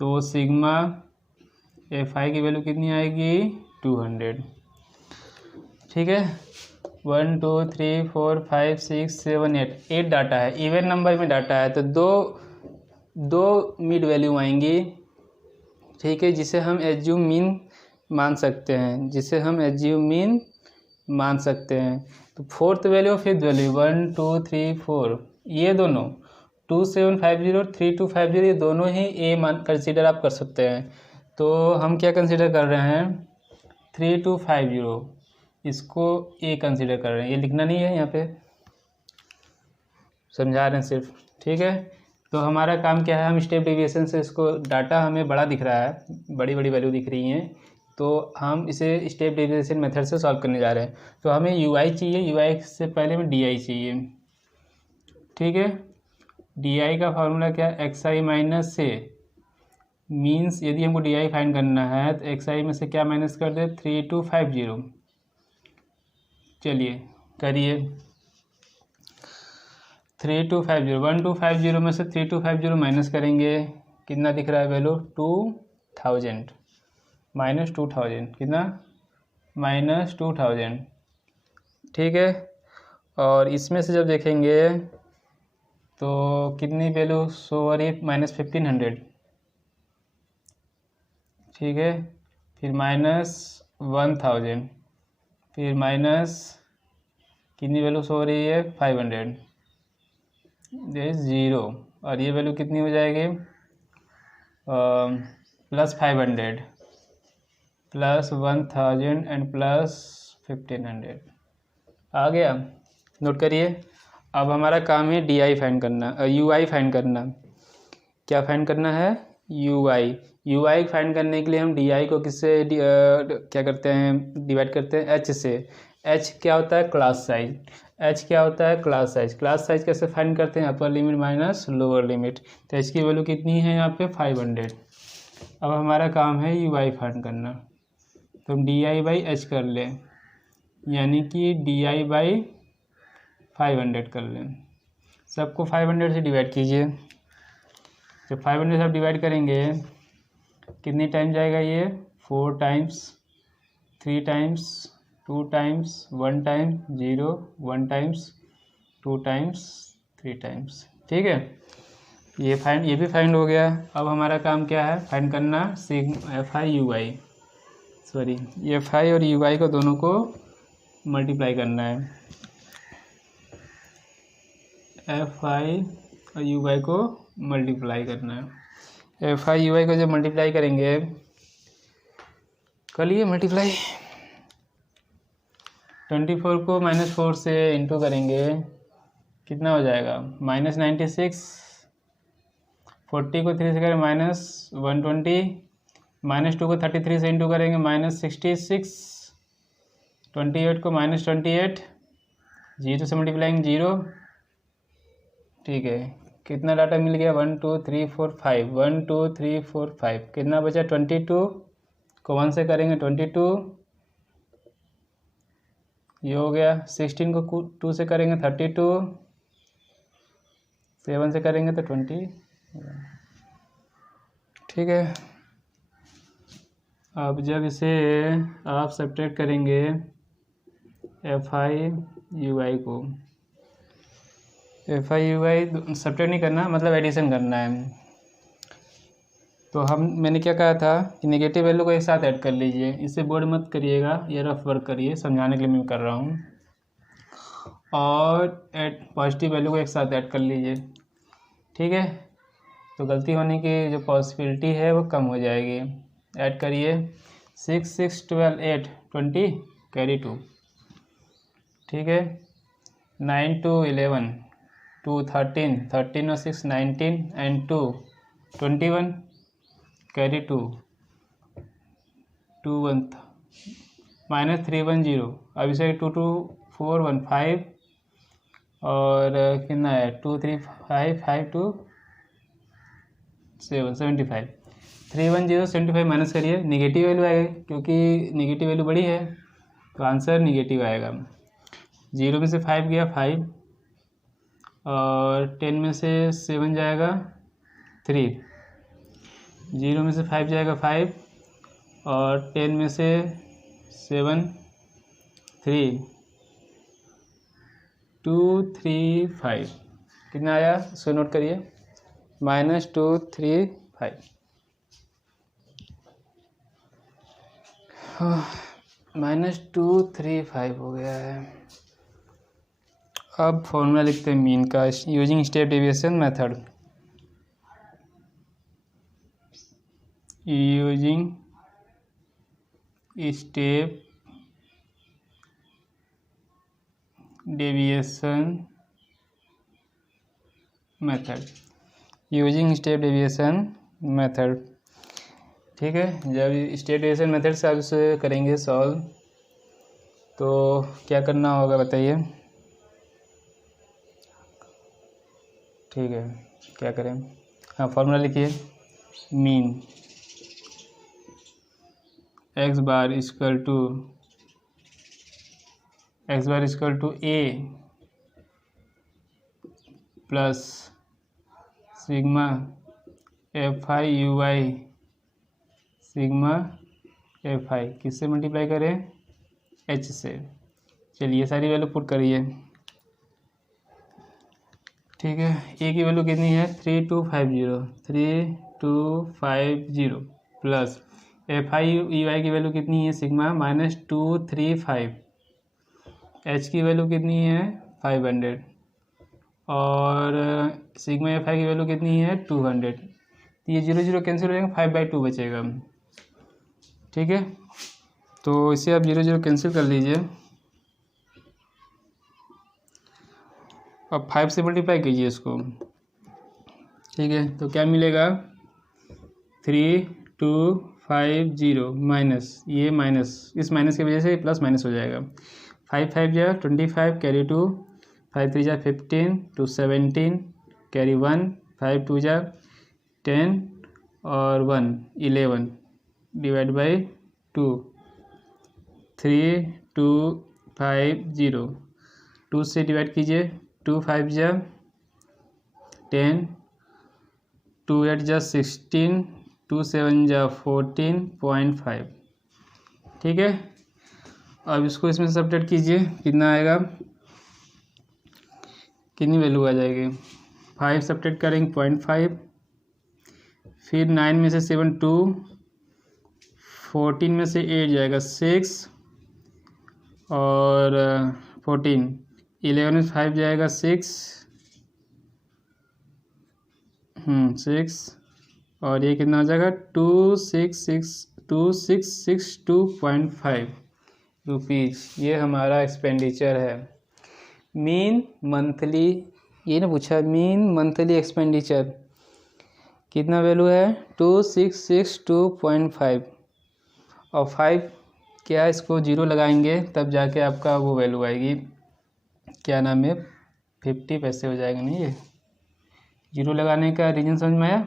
तो सिग्मा एफ आई की वैल्यू कितनी आएगी 200। ठीक है। 1 2 3 4 5 6 7 8 डाटा है, इवन नंबर में डाटा है, तो दो मिड वैल्यू आएंगी। ठीक है, जिसे हम एज्यूम मीन मान सकते हैं, तो फोर्थ वैल्यू और फिफ्थ वैल्यू 1 2 3 4 ये दोनों 2750 3250 ये दोनों ही ए मान कंसीडर आप कर सकते हैं। तो हम क्या कंसीडर कर रहे हैं 3250, इसको ए कंसीडर कर रहे हैं, ये लिखना नहीं है यहाँ पे, समझा रहे हैं सिर्फ। ठीक है। तो हमारा काम क्या है, हम स्टेप डेविएशन से इसको डाटा हमें बड़ा दिख रहा है, बड़ी बड़ी वैल्यू दिख रही हैं, तो हम इसे स्टेप डेविएशन मेथड से सॉल्व करने जा रहे हैं। तो हमें यूआई चाहिए, यूआई से पहले में डीआई चाहिए। ठीक है। डीआई का फार्मूला क्या है एक्स आई माइनस से, मीन्स यदि हमको डीआई फाइंड करना है तो एक्स आई में से क्या माइनस कर दे 3250। चलिए करिए 3250, 1250 में से 3250 माइनस करेंगे, कितना दिख रहा है वैल्यू 2000 माइनस 2000, कितना माइनस 2000। ठीक है। और इसमें से जब देखेंगे तो कितनी वैल्यू शो हो रही है माइनस 1500। ठीक है। फिर माइनस 1000, फिर माइनस कितनी वैल्यू शो हो रही है 500, ये 0, और ये वैल्यू कितनी हो जाएगी प्लस 500 प्लस 1000 एंड प्लस 1500। आ गया, नोट करिए। अब हमारा काम है डी आई फाइंड करना, यूआई फाइंड करना। क्या फाइंड करना है यूआई फाइंड करने के लिए हम डीआई को किससे क्या करते हैं डिवाइड करते हैं एच से। एच क्या होता है क्लास साइज, क्लास साइज कैसे फाइंड करते हैं upper limit minus lower limit. तो एच की वैल्यू कितनी है यहाँ पे 500। अब हमारा काम है यूआई फाइंड करना, तो हम डी आई बाई एच कर लें, यानी कि डी आई बाई 500 कर लें। सबको 500 से डिवाइड कीजिए, जब 500 से आप डिवाइड करेंगे कितनी टाइम जाएगा ये 4 times, 3 times, 2 times, 1 time, 0, 1 times, 2 times, 3 times. ठीक है। ये भी फाइंड हो गया। अब हमारा काम क्या है फाइंड करना sigma F I U I, sorry F I और यू आई को दोनों को मल्टीप्लाई करना है। एफ आई और यू आई को मल्टीप्लाई करना है। एफ आई यू आई को जब मल्टीप्लाई करेंगे, कर लिए मल्टीप्लाई, 24 को -4 से इंटू करेंगे कितना हो जाएगा -96, 40 को 3 से करें -120, -2 को 33 से इंटू करेंगे -66, 28 को -28, 0 से मल्टीप्लाइंग 0। ठीक है, कितना डाटा मिल गया 1 2 3 4 5, 1 2 3 4 5, कितना बचा 22 को 1 से करेंगे 22, ये हो गया। 16 को 2 से करेंगे 32, 7 से करेंगे तो 20। ठीक है, अब जब इसे आप सब्ट्रैक्ट करेंगे FI/UI को, FI/UI सब्ट्रैक्ट नहीं करना, मतलब एडिशन करना है। तो मैंने क्या कहा था कि नेगेटिव वैल्यू को एक साथ ऐड कर लीजिए। इसे बोर्ड मत करिएगा, ये रफ वर्क करिए, समझाने के लिए मैं कर रहा हूँ। और पॉजिटिव वैल्यू को एक साथ ऐड कर लीजिए। ठीक है, तो गलती होने की जो पॉसिबिलिटी है वो कम हो जाएगी। ऐड करिए 6 6 12 8 20 कैरी 2। ठीक है, 9 2 11 2 13 13 और 6 19 एंड 2 21 कैरी 2 2 1 -310। अब इसे 2 2 4 1 5 और कितना है 2 3 5 5 2 7 75, 310 75 माइनस करिए, निगेटिव वैल्यू आएगा क्योंकि निगेटिव वैल्यू बड़ी है तो आंसर निगेटिव आएगा। 0 में से 5 गया 5, और 10 में से 7 जाएगा 3, 0 में से 5 जाएगा 5, और 10 में से 7 3 2 3 5, कितना आया इसको नोट करिए -2 3 5। -2 3 5 हो गया है। अब फॉर्मूला लिखते हैं मीन का using step deviation method. Using step deviation method, using step deviation method. ठीक है, जब स्टेप डेविएशन मेथड से आप इसे करेंगे सॉल्व तो क्या करना होगा बताइए। ठीक है, क्या करें, हाँ फॉर्मूला लिखिए mean x bar equal to a plus sigma FI/UI sigma FI, किससे मल्टीप्लाई करें h से। चलिए सारी वैल्यू पुट करिए। ठीक है, a की वैल्यू कितनी है 3250 प्लस FI/UI की वैल्यू कितनी है सिग्मा -235, h की वैल्यू कितनी है 500, और सिग्मा FI की वैल्यू कितनी है 200। तो ये 0 0 कैंसिल हो जाएगा, 5/2 बचेगा। ठीक है, तो इसे आप 0 0 कैंसिल कर लीजिए, अब 5 से मल्टीप्लाई कीजिए इसको। ठीक है, तो क्या मिलेगा 3250 माइनस ये माइनस, इस माइनस की वजह से प्लस माइनस हो जाएगा। 5 5 जा 25 कैरी 2, 5 3 जा 15 2 17 कैरी 1, 5 2 जा 10 और 1 11 डिवाइड बाई 2, 3250 2 से डिवाइड कीजिए, 2 5 जा 10, 2 8 जा 16, 2 7 जा 14.5। ठीक है, अब इसको इसमें सब्ट्रैक्ट कीजिए, कितना आएगा, कितनी वैल्यू आ जाएगी। 5 सब्ट्रैक्ट करेंगे 0.5, फिर 9 में से 7 2, 14 में से 8 जाएगा 6, और 14, 11 में 5 जाएगा 6, 6, और ये कितना हो जाएगा 2662.5 रुपीज़। ये हमारा एक्सपेंडिचर है। मीन मंथली, ये ना पूछा, मीन मंथली एक्सपेंडिचर कितना वैल्यू है 2662.5 और 5 क्या, इसको 0 लगाएंगे तब जाके आपका वो वैल्यू आएगी, क्या नाम है, 50 पैसे हो जाएगा। नहीं, ये 0 लगाने का रीजन समझ में आया।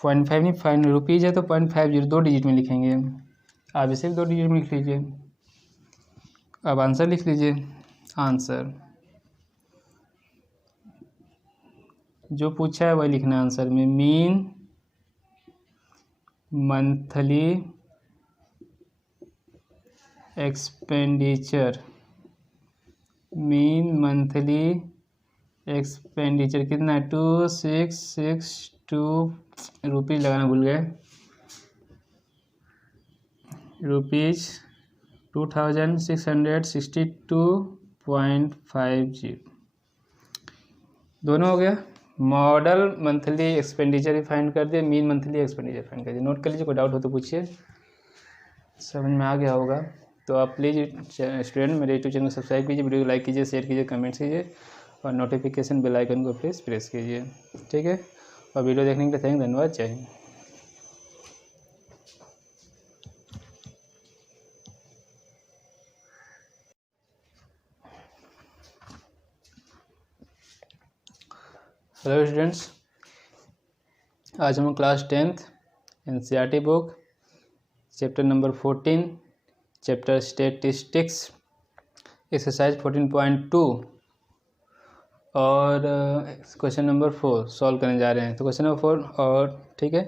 0.5 नहीं, 5 रुपीज़ है तो 0.50 2 डिजिट में लिखेंगे। आप इसे भी 2 डिजिट में लिख लीजिए। अब आंसर लिख लीजिए। आंसर जो पूछा है वही लिखना है आंसर में। Mean monthly expenditure, mean monthly expenditure कितना है 2662 रुपीज़ लगाना भूल गए, रुपीज़ 2662.50 दोनों हो गया। मॉडल मंथली एक्सपेंडिचर भी फाइंड कर दिए, मीन मंथली एक्सपेंडिचर फाइंड कर दिए। नोट कर लीजिए, कोई डाउट हो तो पूछिए, समझ में आ गया होगा। तो आप प्लीज़ स्टूडेंट मेरे यूट्यूब चैनल को सब्सक्राइब कीजिए, वीडियो को लाइक कीजिए, शेयर कीजिए, कमेंट्स कीजिए और नोटिफिकेशन बेल आइकन को प्लीज़ प्रेस कीजिए। ठीक है, और वीडियो देखने के लिए धन्यवाद। जय हिंद। हेलो स्टूडेंट्स, आज हम class 10th NCERT book chapter number 14 chapter statistics exercise 14.2 और क्वेश्चन नंबर 4 सॉल्व करने जा रहे हैं। तो क्वेश्चन नंबर 4 और ठीक है,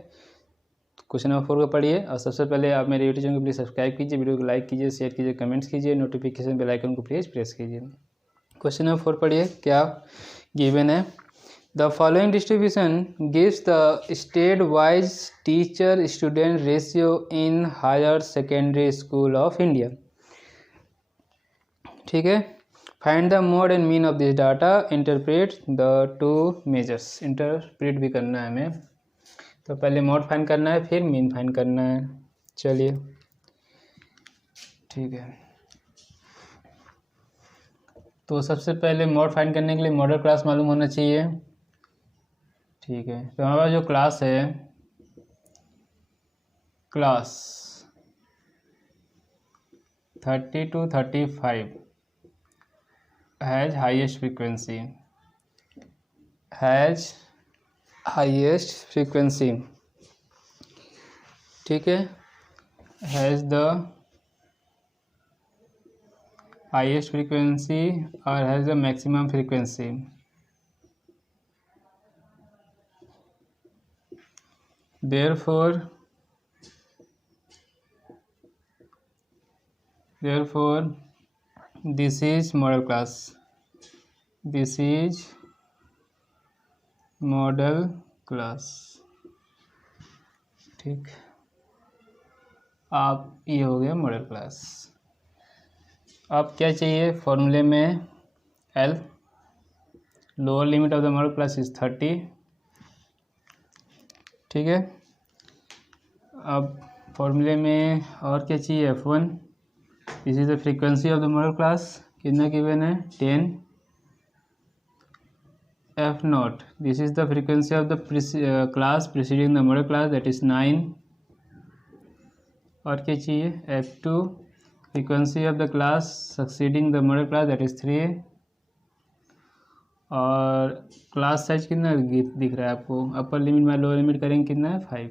क्वेश्चन नंबर 4 को पढ़िए। और सबसे पहले आप मेरे यूट्यूब चैनल को प्लीज़ सब्सक्राइब कीजिए, वीडियो को लाइक कीजिए, शेयर कीजिए, कमेंट्स कीजिए, नोटिफिकेशन बेल आइकन को प्लीज़ प्रेस कीजिए। क्वेश्चन नंबर 4 पढ़िए, क्या गिवन है। The following distribution gives the state-wise teacher-student ratio in higher secondary school of India. ठीक है, find the mode and mean of this data, interpret the two measures. interpret भी करना है हमें, तो पहले मोड फाइंड करना है फिर मीन फाइंड करना है। चलिए ठीक है, तो सबसे पहले मोड फाइंड करने के लिए मॉडल क्लास मालूम होना चाहिए। ठीक है, तो हमारे पास जो क्लास है, class 30 to 35 has highest frequency, has highest frequency. ठीक है, हैज़ द हाईएस्ट फ्रीक्वेंसी और has the maximum frequency. Therefore this is model class, this is model class। ठीक, आप ये हो गया मॉडल क्लास। अब क्या चाहिए फॉर्मूले में, L lower limit of the model class is 30। ठीक है, अब फॉर्मूले में और क्या चाहिए, F1 this is the frequency of the model class, कितना गिवन है 10। F0 this is the frequency of the class preceding the model class, that is 9। और क्या चाहिए, F2 frequency of the class succeeding the model class, that is 3। और क्लास साइज कितना दिख रहा है आपको, अपर लिमिट में लोअर लिमिट करेंगे कितना है 5।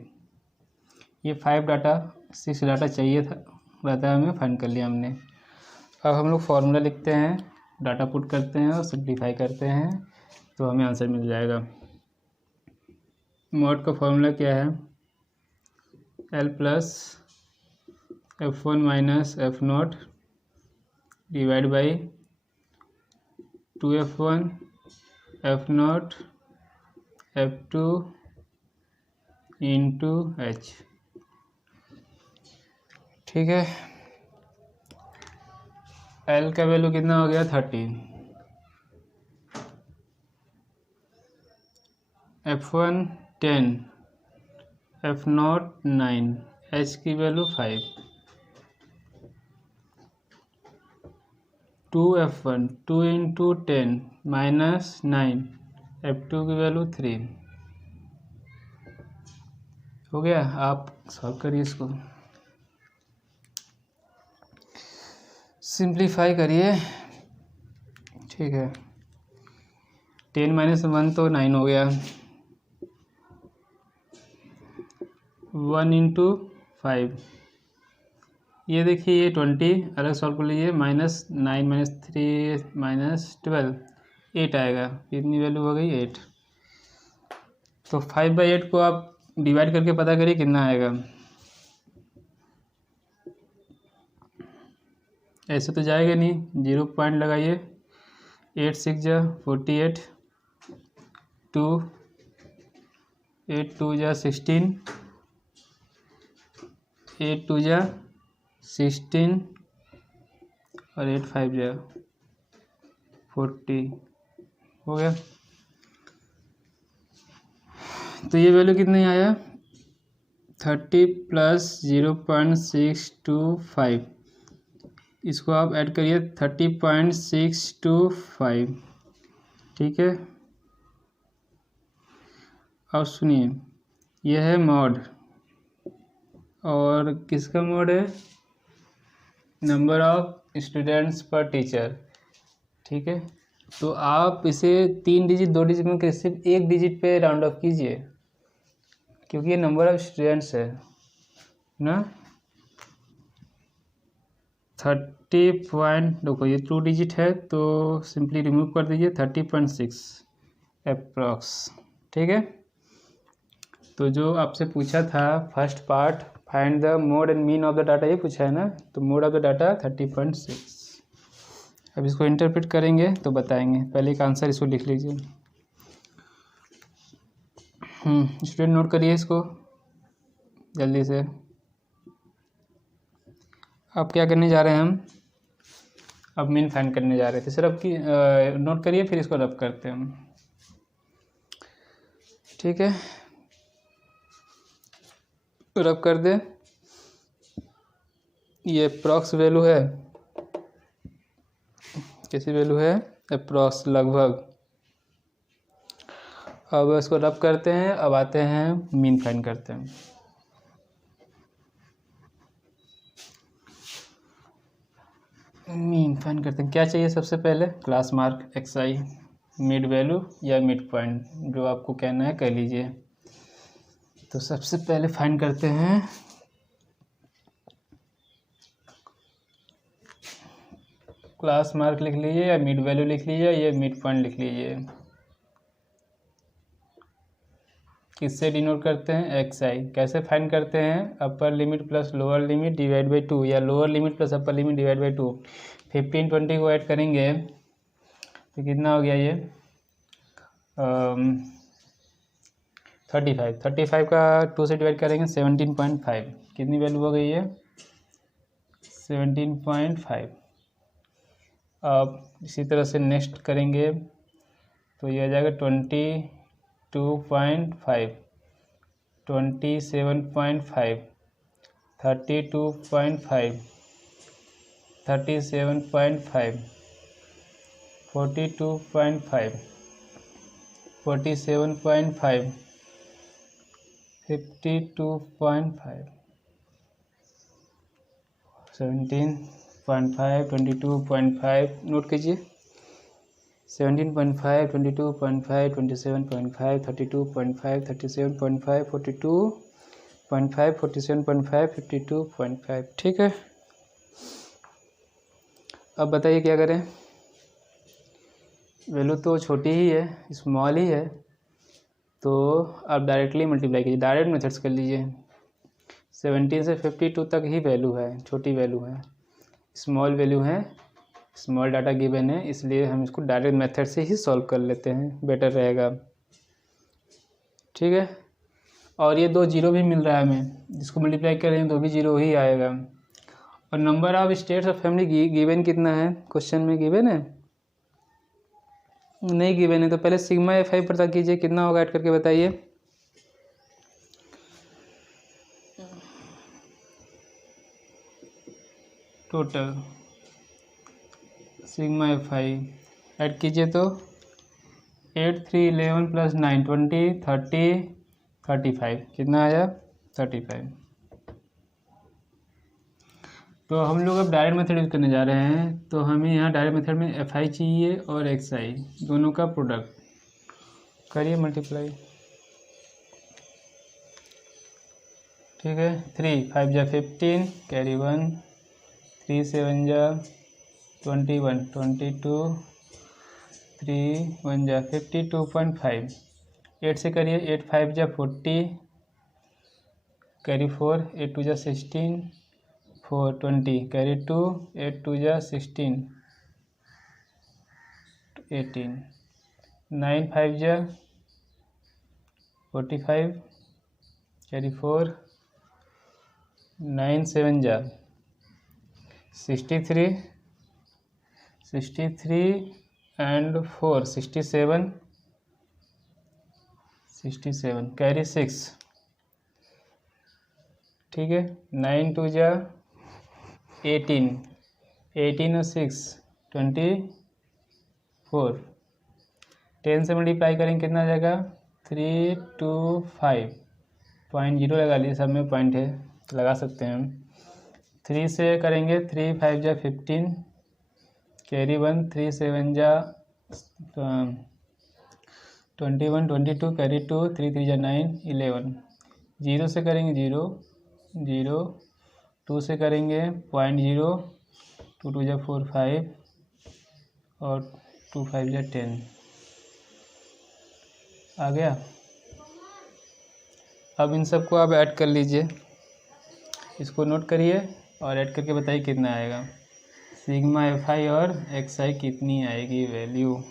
ये 5 डाटा 6 डाटा चाहिए था, रहता हमें फाइंड कर लिया हमने। अब हम लोग फार्मूला लिखते हैं, डाटा पुट करते हैं और सिंप्लीफाई करते हैं तो हमें आंसर मिल जाएगा। मॉड का फार्मूला क्या है, L plus F1 minus F0 divide by 2F1 F0 F2 into H। ठीक है, L का वैल्यू कितना हो गया 30, F1 10, F0 9, H की value 5। 2f1 2 into 10 minus 9 f2 की वैल्यू 3 हो गया। आप सॉल्व करिए इसको, सिंप्लीफाई करिए। ठीक है, 10 माइनस 1 तो 9 हो गया, 1 इंटू 5, ये देखिए ये 20 अलग सॉल्व कर लीजिए, माइनस 9 माइनस 3 माइनस 12 8 आएगा, कितनी वैल्यू हो गई 8। तो 5/8 को आप डिवाइड करके पता करिए कितना आएगा। ऐसे तो जाएगा नहीं, 0 पॉइंट लगाइए, 8 6 जा 48, 2 8 2 जा 16, 8 2 जा 16 और 8 5 जा 40 हो गया। तो ये वैल्यू कितनी आया 30 प्लस 0.625, इसको आप ऐड करिए 30.625। ठीक है, अब सुनिए, यह है मॉड, और किसका मॉड है, नंबर ऑफ स्टूडेंट्स पर टीचर। ठीक है, तो आप इसे 3 डिजिट 2 डिजिट में सिर्फ 1 डिजिट पे राउंड ऑफ कीजिए, क्योंकि ये नंबर ऑफ स्टूडेंट्स है ना। 30 पॉइंट, देखो ये 2 डिजिट है तो सिंपली रिमूव कर दीजिए 30.6 अप्रॉक्स। ठीक है, तो जो आपसे पूछा था first part, find the mode and mean of the data, ये पूछा है ना, तो मोड ऑफ द डाटा 30.6। अब इसको इंटरप्रेट करेंगे तो बताएंगे, पहले एक आंसर इसको लिख लीजिए। स्टूडेंट नोट करिए इसको जल्दी से। अब क्या करने जा रहे हैं हम, अब मीन फाइंड करने जा रहे थे, सिर्फ की नोट करिए, फिर इसको रब करते हैं हम। ठीक है, रब कर दे, ये अप्रॉक्स वैल्यू है, कैसी वैल्यू है अप्रॉक्स लगभग। अब इसको रब करते हैं, अब आते हैं मीन फाइंड करते हैं। मीन फाइंड करते हैं, क्या चाहिए सबसे पहले, class mark xi, mid value या मिड पॉइंट, जो आपको कहना है कह लीजिए। तो सबसे पहले फाइंड करते हैं क्लास मार्क लिख लीजिए या मिड वैल्यू लिख लीजिए या मिड पॉइंट लिख लीजिए। किससे डिनोट करते हैं, xi। कैसे फाइंड करते हैं, upper limit plus lower limit divide by 2 या lower limit plus upper limit divide by 2। 15 20 को ऐड करेंगे तो कितना हो गया ये 35। 35 का 2 से डिवाइड करेंगे 17.5, कितनी वैल्यू हो गई है 17.5। अब इसी तरह से नेक्स्ट करेंगे तो ये आ जाएगा 22.5, 27.5, 32.5, 37.5, 42.5, 47.5, 52.5, 17.5, 22.5 नोट कीजिए, 17.5, 22.5, 27.5, 32.5, 37.5, 42.5, 47.5, 52.5। ठीक है, अब बताइए क्या करें, वैल्यू तो छोटी ही है, स्मॉल ही है, तो आप डायरेक्टली मल्टीप्लाई कीजिए, डायरेक्ट मेथड्स कर लीजिए। 17 से 52 तक ही वैल्यू है, छोटी वैल्यू है, स्मॉल वैल्यू है, स्मॉल डाटा गिवन है, इसलिए हम इसको डायरेक्ट मेथड से ही सॉल्व कर लेते हैं, बेटर रहेगा। ठीक है, और ये 2 जीरो भी मिल रहा है हमें, जिसको मल्टीप्लाई करेंगे तो भी 0 ही आएगा। और number of states of family given कितना है, क्वेश्चन में गिवन है, नहीं गिवन है, तो पहले सिग्मा fi पता कीजिए कितना होगा, ऐड करके बताइए। Total sigma F I add कीजिए तो 8 3 11 प्लस 9 20 30 35 कितना आया 35। तो हम लोग अब डायरेक्ट मेथड यूज करने जा रहे हैं। तो हमें यहाँ डायरेक्ट मेथड में एफ आई चाहिए और एक्स आई दोनों का प्रोडक्ट करिए मल्टीप्लाई। ठीक है 3 5 जा 15 कैरी 1 3 7 जा 21 22 3 1 जा 52.5 8 से करिए 8 5 जा 40 कैरी 4 8 2 जा 16 4 20 कैरी 2 8 2 जा 16 18 9 5 जा 45 कैरी 4 9 7 जा 63 एंड 4 67 कैरी 6। ठीक है 9 2 जा 18 और 6 24 10 से मल्टीप्लाई करेंगे कितना आ जाएगा 325.0 लगा लिए सब में पॉइंट है लगा सकते हैं हम। 3 से करेंगे 3 5 जा 15 कैरी 1 3 7 जा 21 22 कैरी 2 3 3 जा 9 11 0 से करेंगे 0 0 2 से करेंगे 0.0 2 2 जा 4 5 और 2 5 जा 10 आ गया। अब इन सबको आप ऐड कर लीजिए, इसको नोट करिए और ऐड करके बताइए कितना आएगा। सिग्मा एफ आई और एक्स आई कितनी आएगी वैल्यू।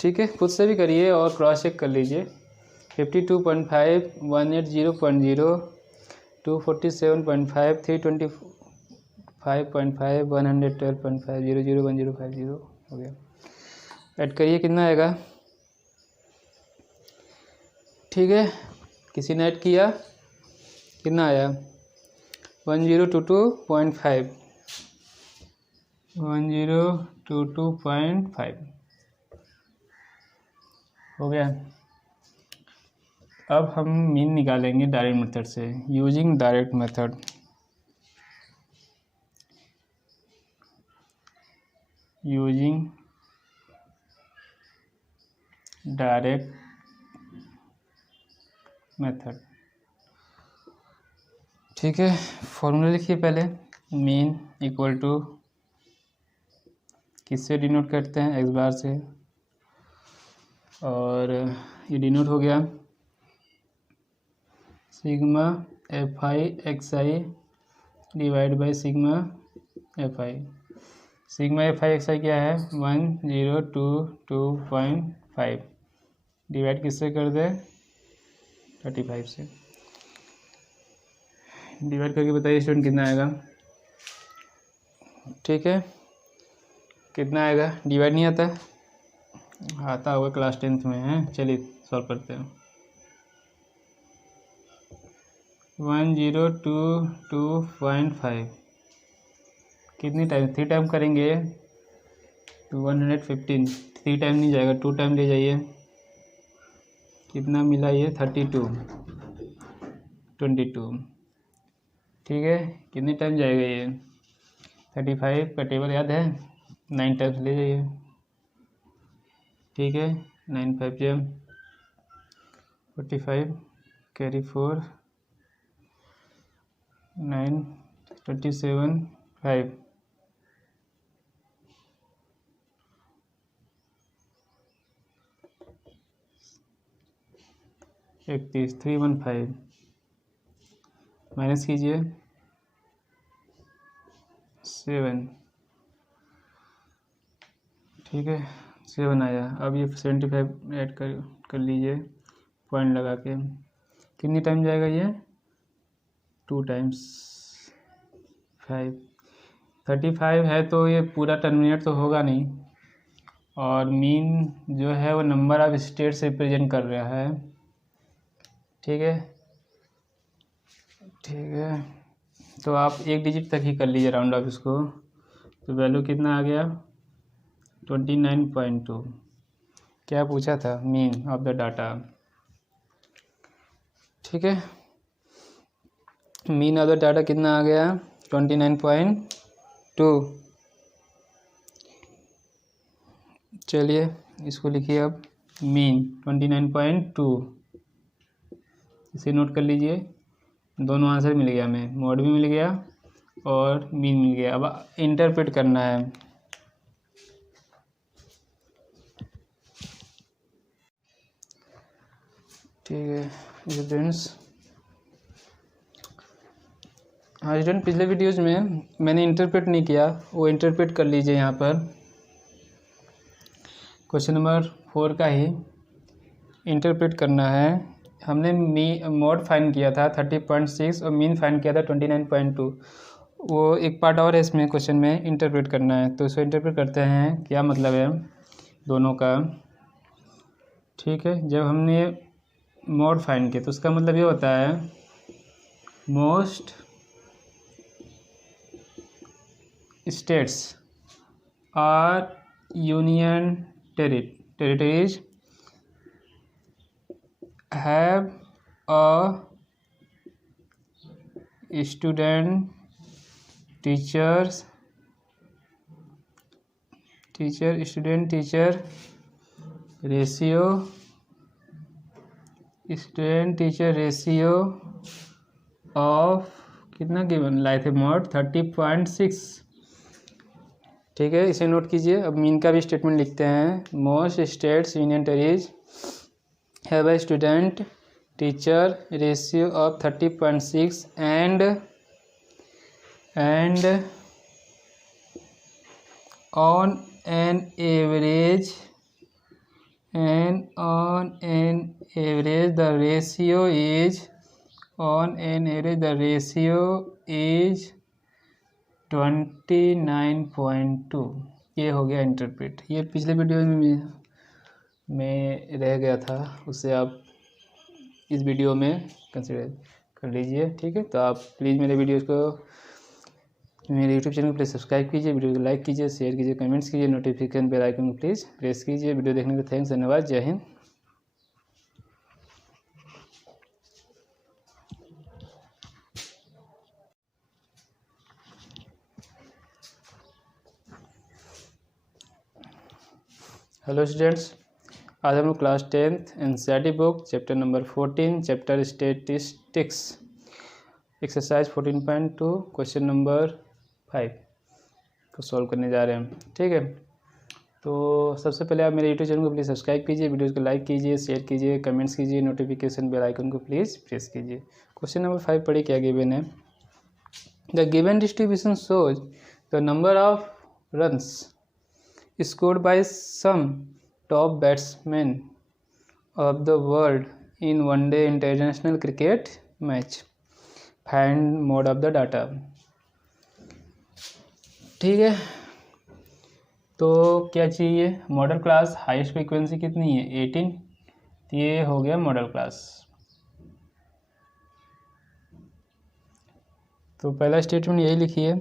ठीक है खुद से भी करिए और क्रॉस चेक कर लीजिए। 52.5 180.0 247.5 325.5 112.5 001050 हो गया। ऐड करिए कितना आएगा। ठीक है किसी ने ऐड किया कितना आया 1022.5 1022.5 हो गया। अब हम मीन निकालेंगे डायरेक्ट मेथड से using direct method. Using direct method. ठीक है फॉर्मूला लिखिए पहले मीन इक्वल टू किससे डिनोट करते हैं एक्स बार से और ये डिनोट हो गया sigma F I X I divide by sigma F I. Sigma F I X I क्या है 1022.5 डिवाइड किससे कर दे 35 से। डिवाइड करके बताइए स्टूडेंट कितना आएगा। ठीक है कितना आएगा डिवाइड नहीं आता आता होगा क्लास 10th में है। चलिए सॉल्व करते हैं 1022.5 कितनी टाइम 3 टाइम करेंगे तो 115 3 टाइम नहीं जाएगा 2 टाइम ले जाइए कितना मिला ये 22। ठीक है कितने टाइम जाएगा ये 35 का टेबल याद है 9 टाइम्स ले जाइए। ठीक है 9 5 जा 45 कैरी 4 9 27 5 31 315 माइनस कीजिए 7। ठीक है 7 आया। अब ये 75 ऐड कर लीजिए पॉइंट लगा के कितनी टाइम जाएगा ये 2 टाइम्स 5 35 है तो ये पूरा टर्मिनेट तो होगा नहीं और मीन जो है वो नंबर ऑफ स्टेट से रिप्रेजेंट कर रहा है। ठीक है तो आप 1 डिजिट तक ही कर लीजिए राउंड ऑफ इसको तो वैल्यू कितना आ गया 29.2। क्या पूछा था, मीन ऑफ द डाटा। ठीक है, मीन ऑफ द डाटा कितना आ गया 29.2। चलिए इसको लिखिए अब, मीन 29.2, इसे नोट कर लीजिए। दोनों आंसर मिल गया हमें, मोड भी मिल गया और मीन मिल गया। अब इंटरप्रेट करना है। ठीक है स्टूडेंट्स, हाँ स्टूडेंट, पिछले वीडियोज में मैंने इंटरप्रेट नहीं किया, वो इंटरप्रेट कर लीजिए। यहाँ पर क्वेश्चन नंबर 4 का ही इंटरप्रेट करना है। हमने मोड फाइंड किया था 30.6 और मीन फाइंड किया था 29.2। वो एक पार्ट और है इसमें क्वेश्चन में, इंटरप्रेट करना है। तो इसको इंटरप्रेट करते हैं, क्या मतलब है दोनों का। ठीक है, जब हमने मोड फाइंड किया तो उसका मतलब ये होता है most states or union territories have a student teacher ratio of कितना गिवन लाए थे, मोड 30.6। ठीक है, इसे नोट कीजिए। अब मीन का भी स्टेटमेंट लिखते हैं। Most states union territories have a student teacher ratio of 30.6 and on an average the ratio is 29.2। ये हो गया इंटरप्रेट। ये पिछले वीडियो में रह गया था, उससे आप इस वीडियो में कंसिडर कर लीजिए। ठीक है, तो आप प्लीज़ मेरे वीडियोज़ को, मेरे यूट्यूब चैनल को प्लीज़ सब्सक्राइब कीजिए, वीडियो को लाइक कीजिए, शेयर कीजिए, कमेंट्स कीजिए, नोटिफिकेशन बेल आइकन को प्लीज़ प्रेस कीजिए। वीडियो देखने के लिए थैंक्स, धन्यवाद, जय हिंद। हेलो स्टूडेंट्स, आज हम लोग class 10th NCERT book chapter number 14 chapter statistics exercise 14.2 question number 5 को सॉल्व करने जा रहे हैं। ठीक है, तो सबसे पहले आप मेरे यूट्यूब चैनल को प्लीज़ सब्सक्राइब कीजिए, वीडियोज़ को लाइक कीजिए, शेयर कीजिए, कमेंट्स कीजिए, नोटिफिकेशन बेल आइकन को प्लीज़ प्रेस कीजिए। क्वेश्चन नंबर 5 पढ़िए, क्या गिवन है। The given distribution shows the number of runs scored by some top batsmen of the world in one-day international cricket match. Find mode of the data. ठीक है, तो क्या चाहिए, मॉडल क्लास हाईएस्ट फ्रीक्वेंसी कितनी है 18, तो ये हो गया मॉडल क्लास। तो पहला स्टेटमेंट यही लिखिए,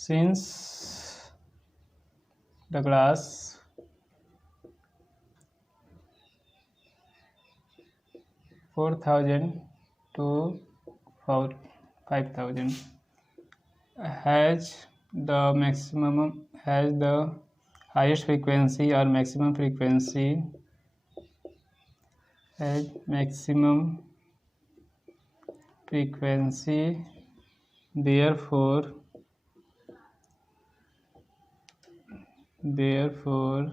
since the class (4,000 to 5,000) has the highest frequency or maximum frequency, therefore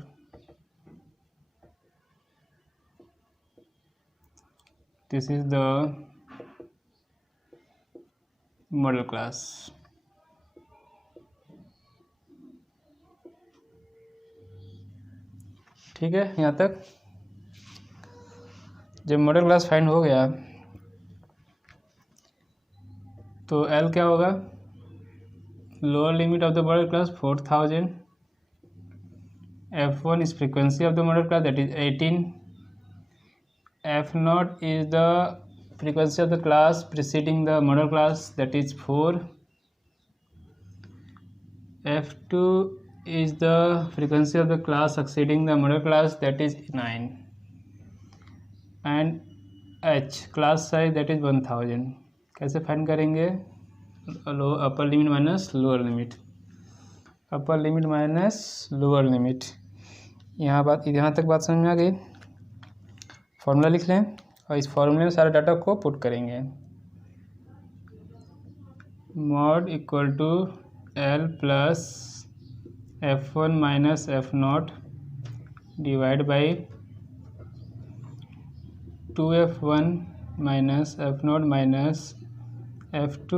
this is the model class. ठीक है, यहाँ तक जब मॉडल क्लास फाइंड हो गया तो L क्या होगा, lower limit of the model class 4,000, F1 is frequency of the model class, that is 18, F0 is the frequency of the class preceding the model class, that is 4, F2 is the frequency of the class succeeding the model class, that is 9, and H class size, that is 1000. कैसे फाइंड करेंगे? Upper limit minus lower limit, upper limit minus lower limit. यहाँ तक बात समझ में आ गई। फॉर्मूला लिख लें और इस फॉर्मूले में सारे डाटा को पुट करेंगे। Mode equal to L plus F1 minus F0 divide by 2F1 minus F0 minus F2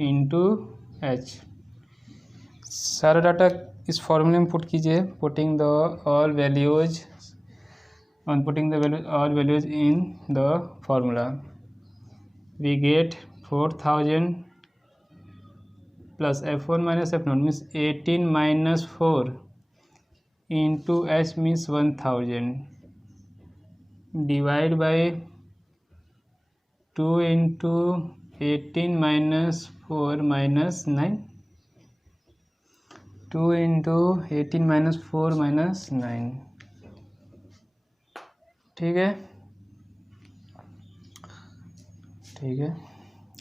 into H। सारा डाटा इस फॉर्मूले में पुट कीजिए। Putting the all values on putting the all values in the formula we get 4000 plus F1 minus F0 means 18 minus 4 into H means 1000 divide by 2 into 18 minus 4 minus 9, 2 into 18 minus 4 minus 9। ठीक है, ठीक है।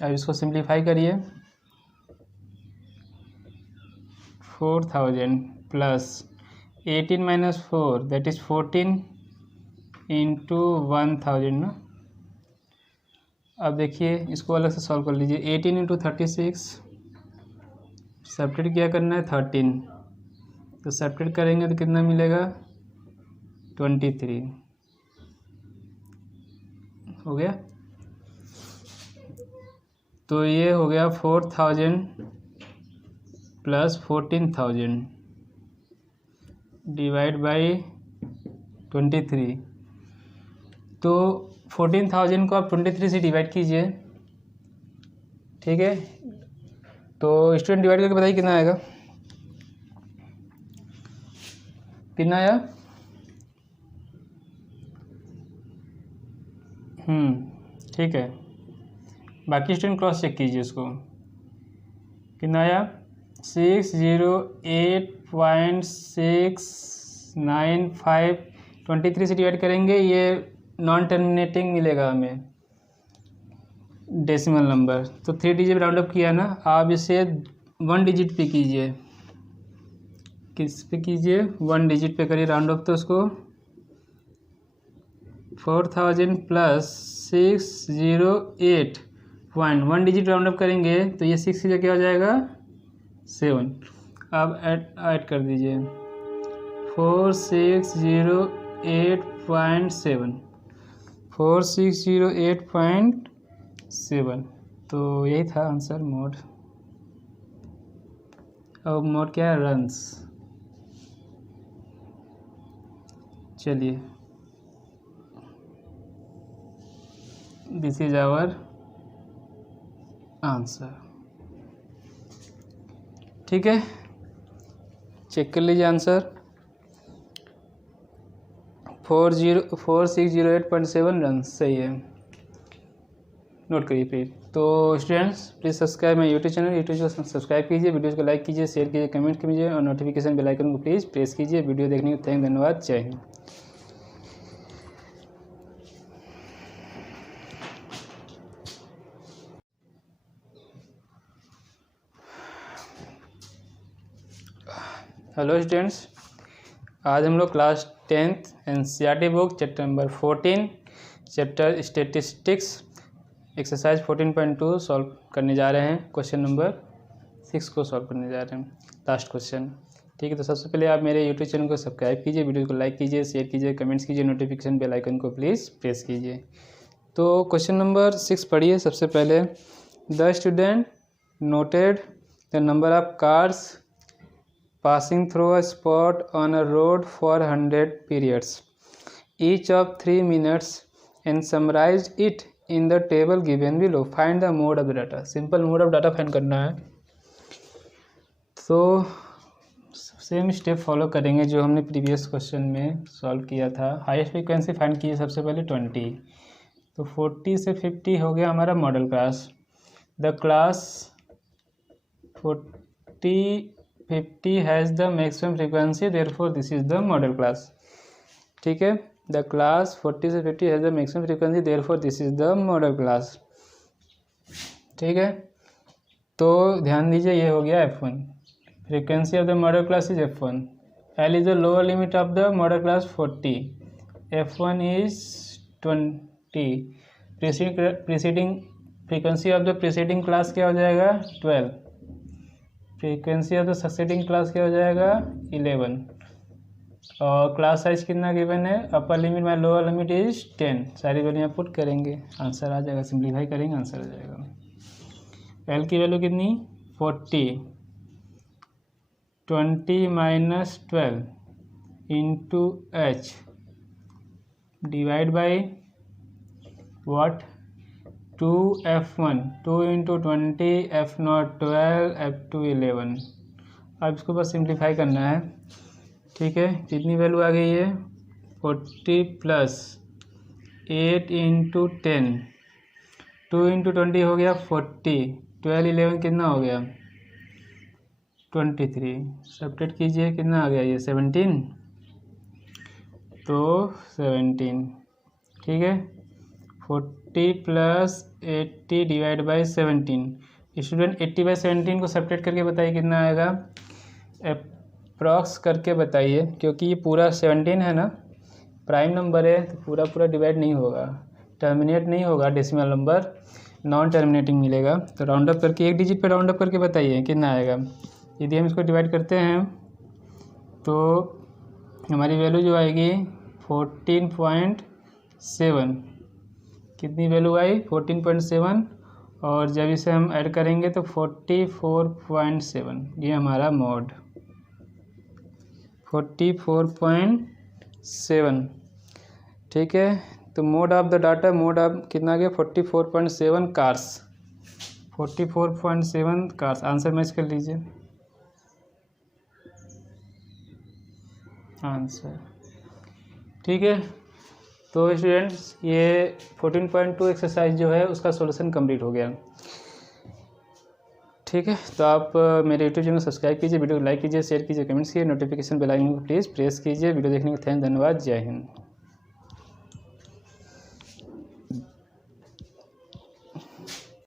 अब इसको सिंप्लीफाई करिए। 4000 plus 18 minus 4 that is 14 into 1000 ना। अब देखिए इसको अलग से सॉल्व कर लीजिए। 18 इंटू 36 सब्ट्रैक्ट क्या करना है 13, तो सब्ट्रैक्ट करेंगे तो कितना मिलेगा 23 हो गया। तो ये हो गया 4000 प्लस 14000 डिवाइड बाई 23। तो 14000 को आप 23 से डिवाइड कीजिए। ठीक है, तो स्टूडेंट डिवाइड करके बताइए कितना आएगा, कितना आया? ठीक है, बाकी स्टूडेंट क्रॉस चेक कीजिए उसको। कितना आया? 608.695। 23 से डिवाइड करेंगे, ये नॉन टर्मिनेटिंग मिलेगा हमें डेसिमल नंबर। तो 3 डिजिट राउंड अप किया ना, आप इसे 1 डिजिट पे कीजिए। किस पे कीजिए? 1 डिजिट पे करिए राउंड अप। तो उसको 4000 plus 608 point 1 digit round up करेंगे तो ये 6 की जगह क्या हो जाएगा 7। अब ऐड कर दीजिए 4608.7 4608.7। तो यही था आंसर मोड। अब मोड क्या है? रन्स। चलिए, दिस इज आवर आंसर। ठीक है, चेक कर लीजिए आंसर। 4608.7 रन सही है, नोट करिए प्लीज। तो students please subscribe my YouTube channel. YouTube को सब्सक्राइब कीजिए, वीडियोज़ को लाइक कीजिए, शेयर कीजिए, कमेंट कीजिए और नोटिफिकेशन बेल आइकन को प्लीज़ प्रेस कीजिए। वीडियो देखने के लिए धन्यवाद। जय हिंद। हेलो स्टूडेंट्स, आज हम लोग class 10th NCERT book chapter number 14 chapter statistics exercise 14.2 solve करने जा रहे हैं। क्वेश्चन नंबर 6 को सॉल्व करने जा रहे हैं, लास्ट क्वेश्चन। ठीक है, तो सबसे पहले आप मेरे यूट्यूब चैनल को सब्सक्राइब कीजिए, वीडियो को लाइक कीजिए, शेयर कीजिए, कमेंट्स कीजिए, नोटिफिकेशन बेल आइकन को प्लीज़ प्रेस कीजिए। तो क्वेश्चन नंबर 6 पढ़िए। सबसे पहले the student noted the number of cars passing through a spot on a road for 100 periods each of 3 minutes and summarized it in the table given below. Find the mode of the data. Simple mode of data find करना है। तो सेम स्टेप फॉलो करेंगे जो हमने प्रीवियस क्वेश्चन में सॉल्व किया था। हाईएस्ट फ्रीक्वेंसी फाइंड कीजिए सबसे पहले 20। तो 40 से 50 हो गया हमारा model class. The class 40 50 has the maximum frequency, therefore this is the model class. ठीक है, द क्लास 40 से 50 has the maximum frequency, therefore this is the model class. ठीक है, तो ध्यान दीजिए, ये हो गया F1। Frequency of the model class is F1। L is the lower limit of the model class 40, F1 is 20। Preceding frequency of the preceding class क्या हो जाएगा 12, frequency of the succeeding class क्या हो जाएगा 11, और क्लास साइज कितना गिवन है, upper limit my lower limit is 10। सारी वैल्यू पुट करेंगे, आंसर आ जाएगा, सिंप्लीफाई करेंगे आंसर आ जाएगा। L की वैल्यू कितनी 40, 20 minus 12 into H divide by what 2F1, 2 into 20, F0 12, F2 11। अब इसको बस सिंप्लीफाई करना है। ठीक है, कितनी वैल्यू आ गई है 40 प्लस 8 इंटू 10, 2 इंटू 20 हो गया 40, 12 11 कितना हो गया 23। सब्ट्रैक्ट कीजिए, कितना आ गया ये 17, तो 17। ठीक है, 40 plus 80 divide by 17। Student 80 by 17 को सब्ट्रैक्ट करके बताइए कितना आएगा, अप्रॉक्स करके बताइए, क्योंकि ये पूरा 17 है ना, प्राइम नंबर है तो पूरा पूरा डिवाइड नहीं होगा, टर्मिनेट नहीं होगा, डेसिमल नंबर नॉन टर्मिनेटिंग मिलेगा। तो राउंड अप करके एक डिजिट पे राउंड अप करके बताइए कितना आएगा। यदि हम इसको डिवाइड करते हैं तो हमारी वैल्यू जो आएगी 14.7, कितनी वैल्यू आई 14.7, और जब इसे हम ऐड करेंगे तो 44.7, ये हमारा मोड 44.7। ठीक है, तो mode of the data, mode of कितना गया 44.7 कार्स, 44.7 कार्स। आंसर मैच कर लीजिए, आंसर। ठीक है, तो स्टूडेंट्स ये 14.2 एक्सरसाइज जो है उसका सॉल्यूशन कंप्लीट हो गया। ठीक है, तो आप मेरे यूट्यूब चैनल सब्सक्राइब कीजिए, वीडियो को लाइक कीजिए, शेयर कीजिए, कमेंट्स कीजिए, नोटिफिकेशन बेल आइकन को प्लीज़ प्रेस कीजिए। वीडियो देखने के लिए धन्यवाद, जय हिंद।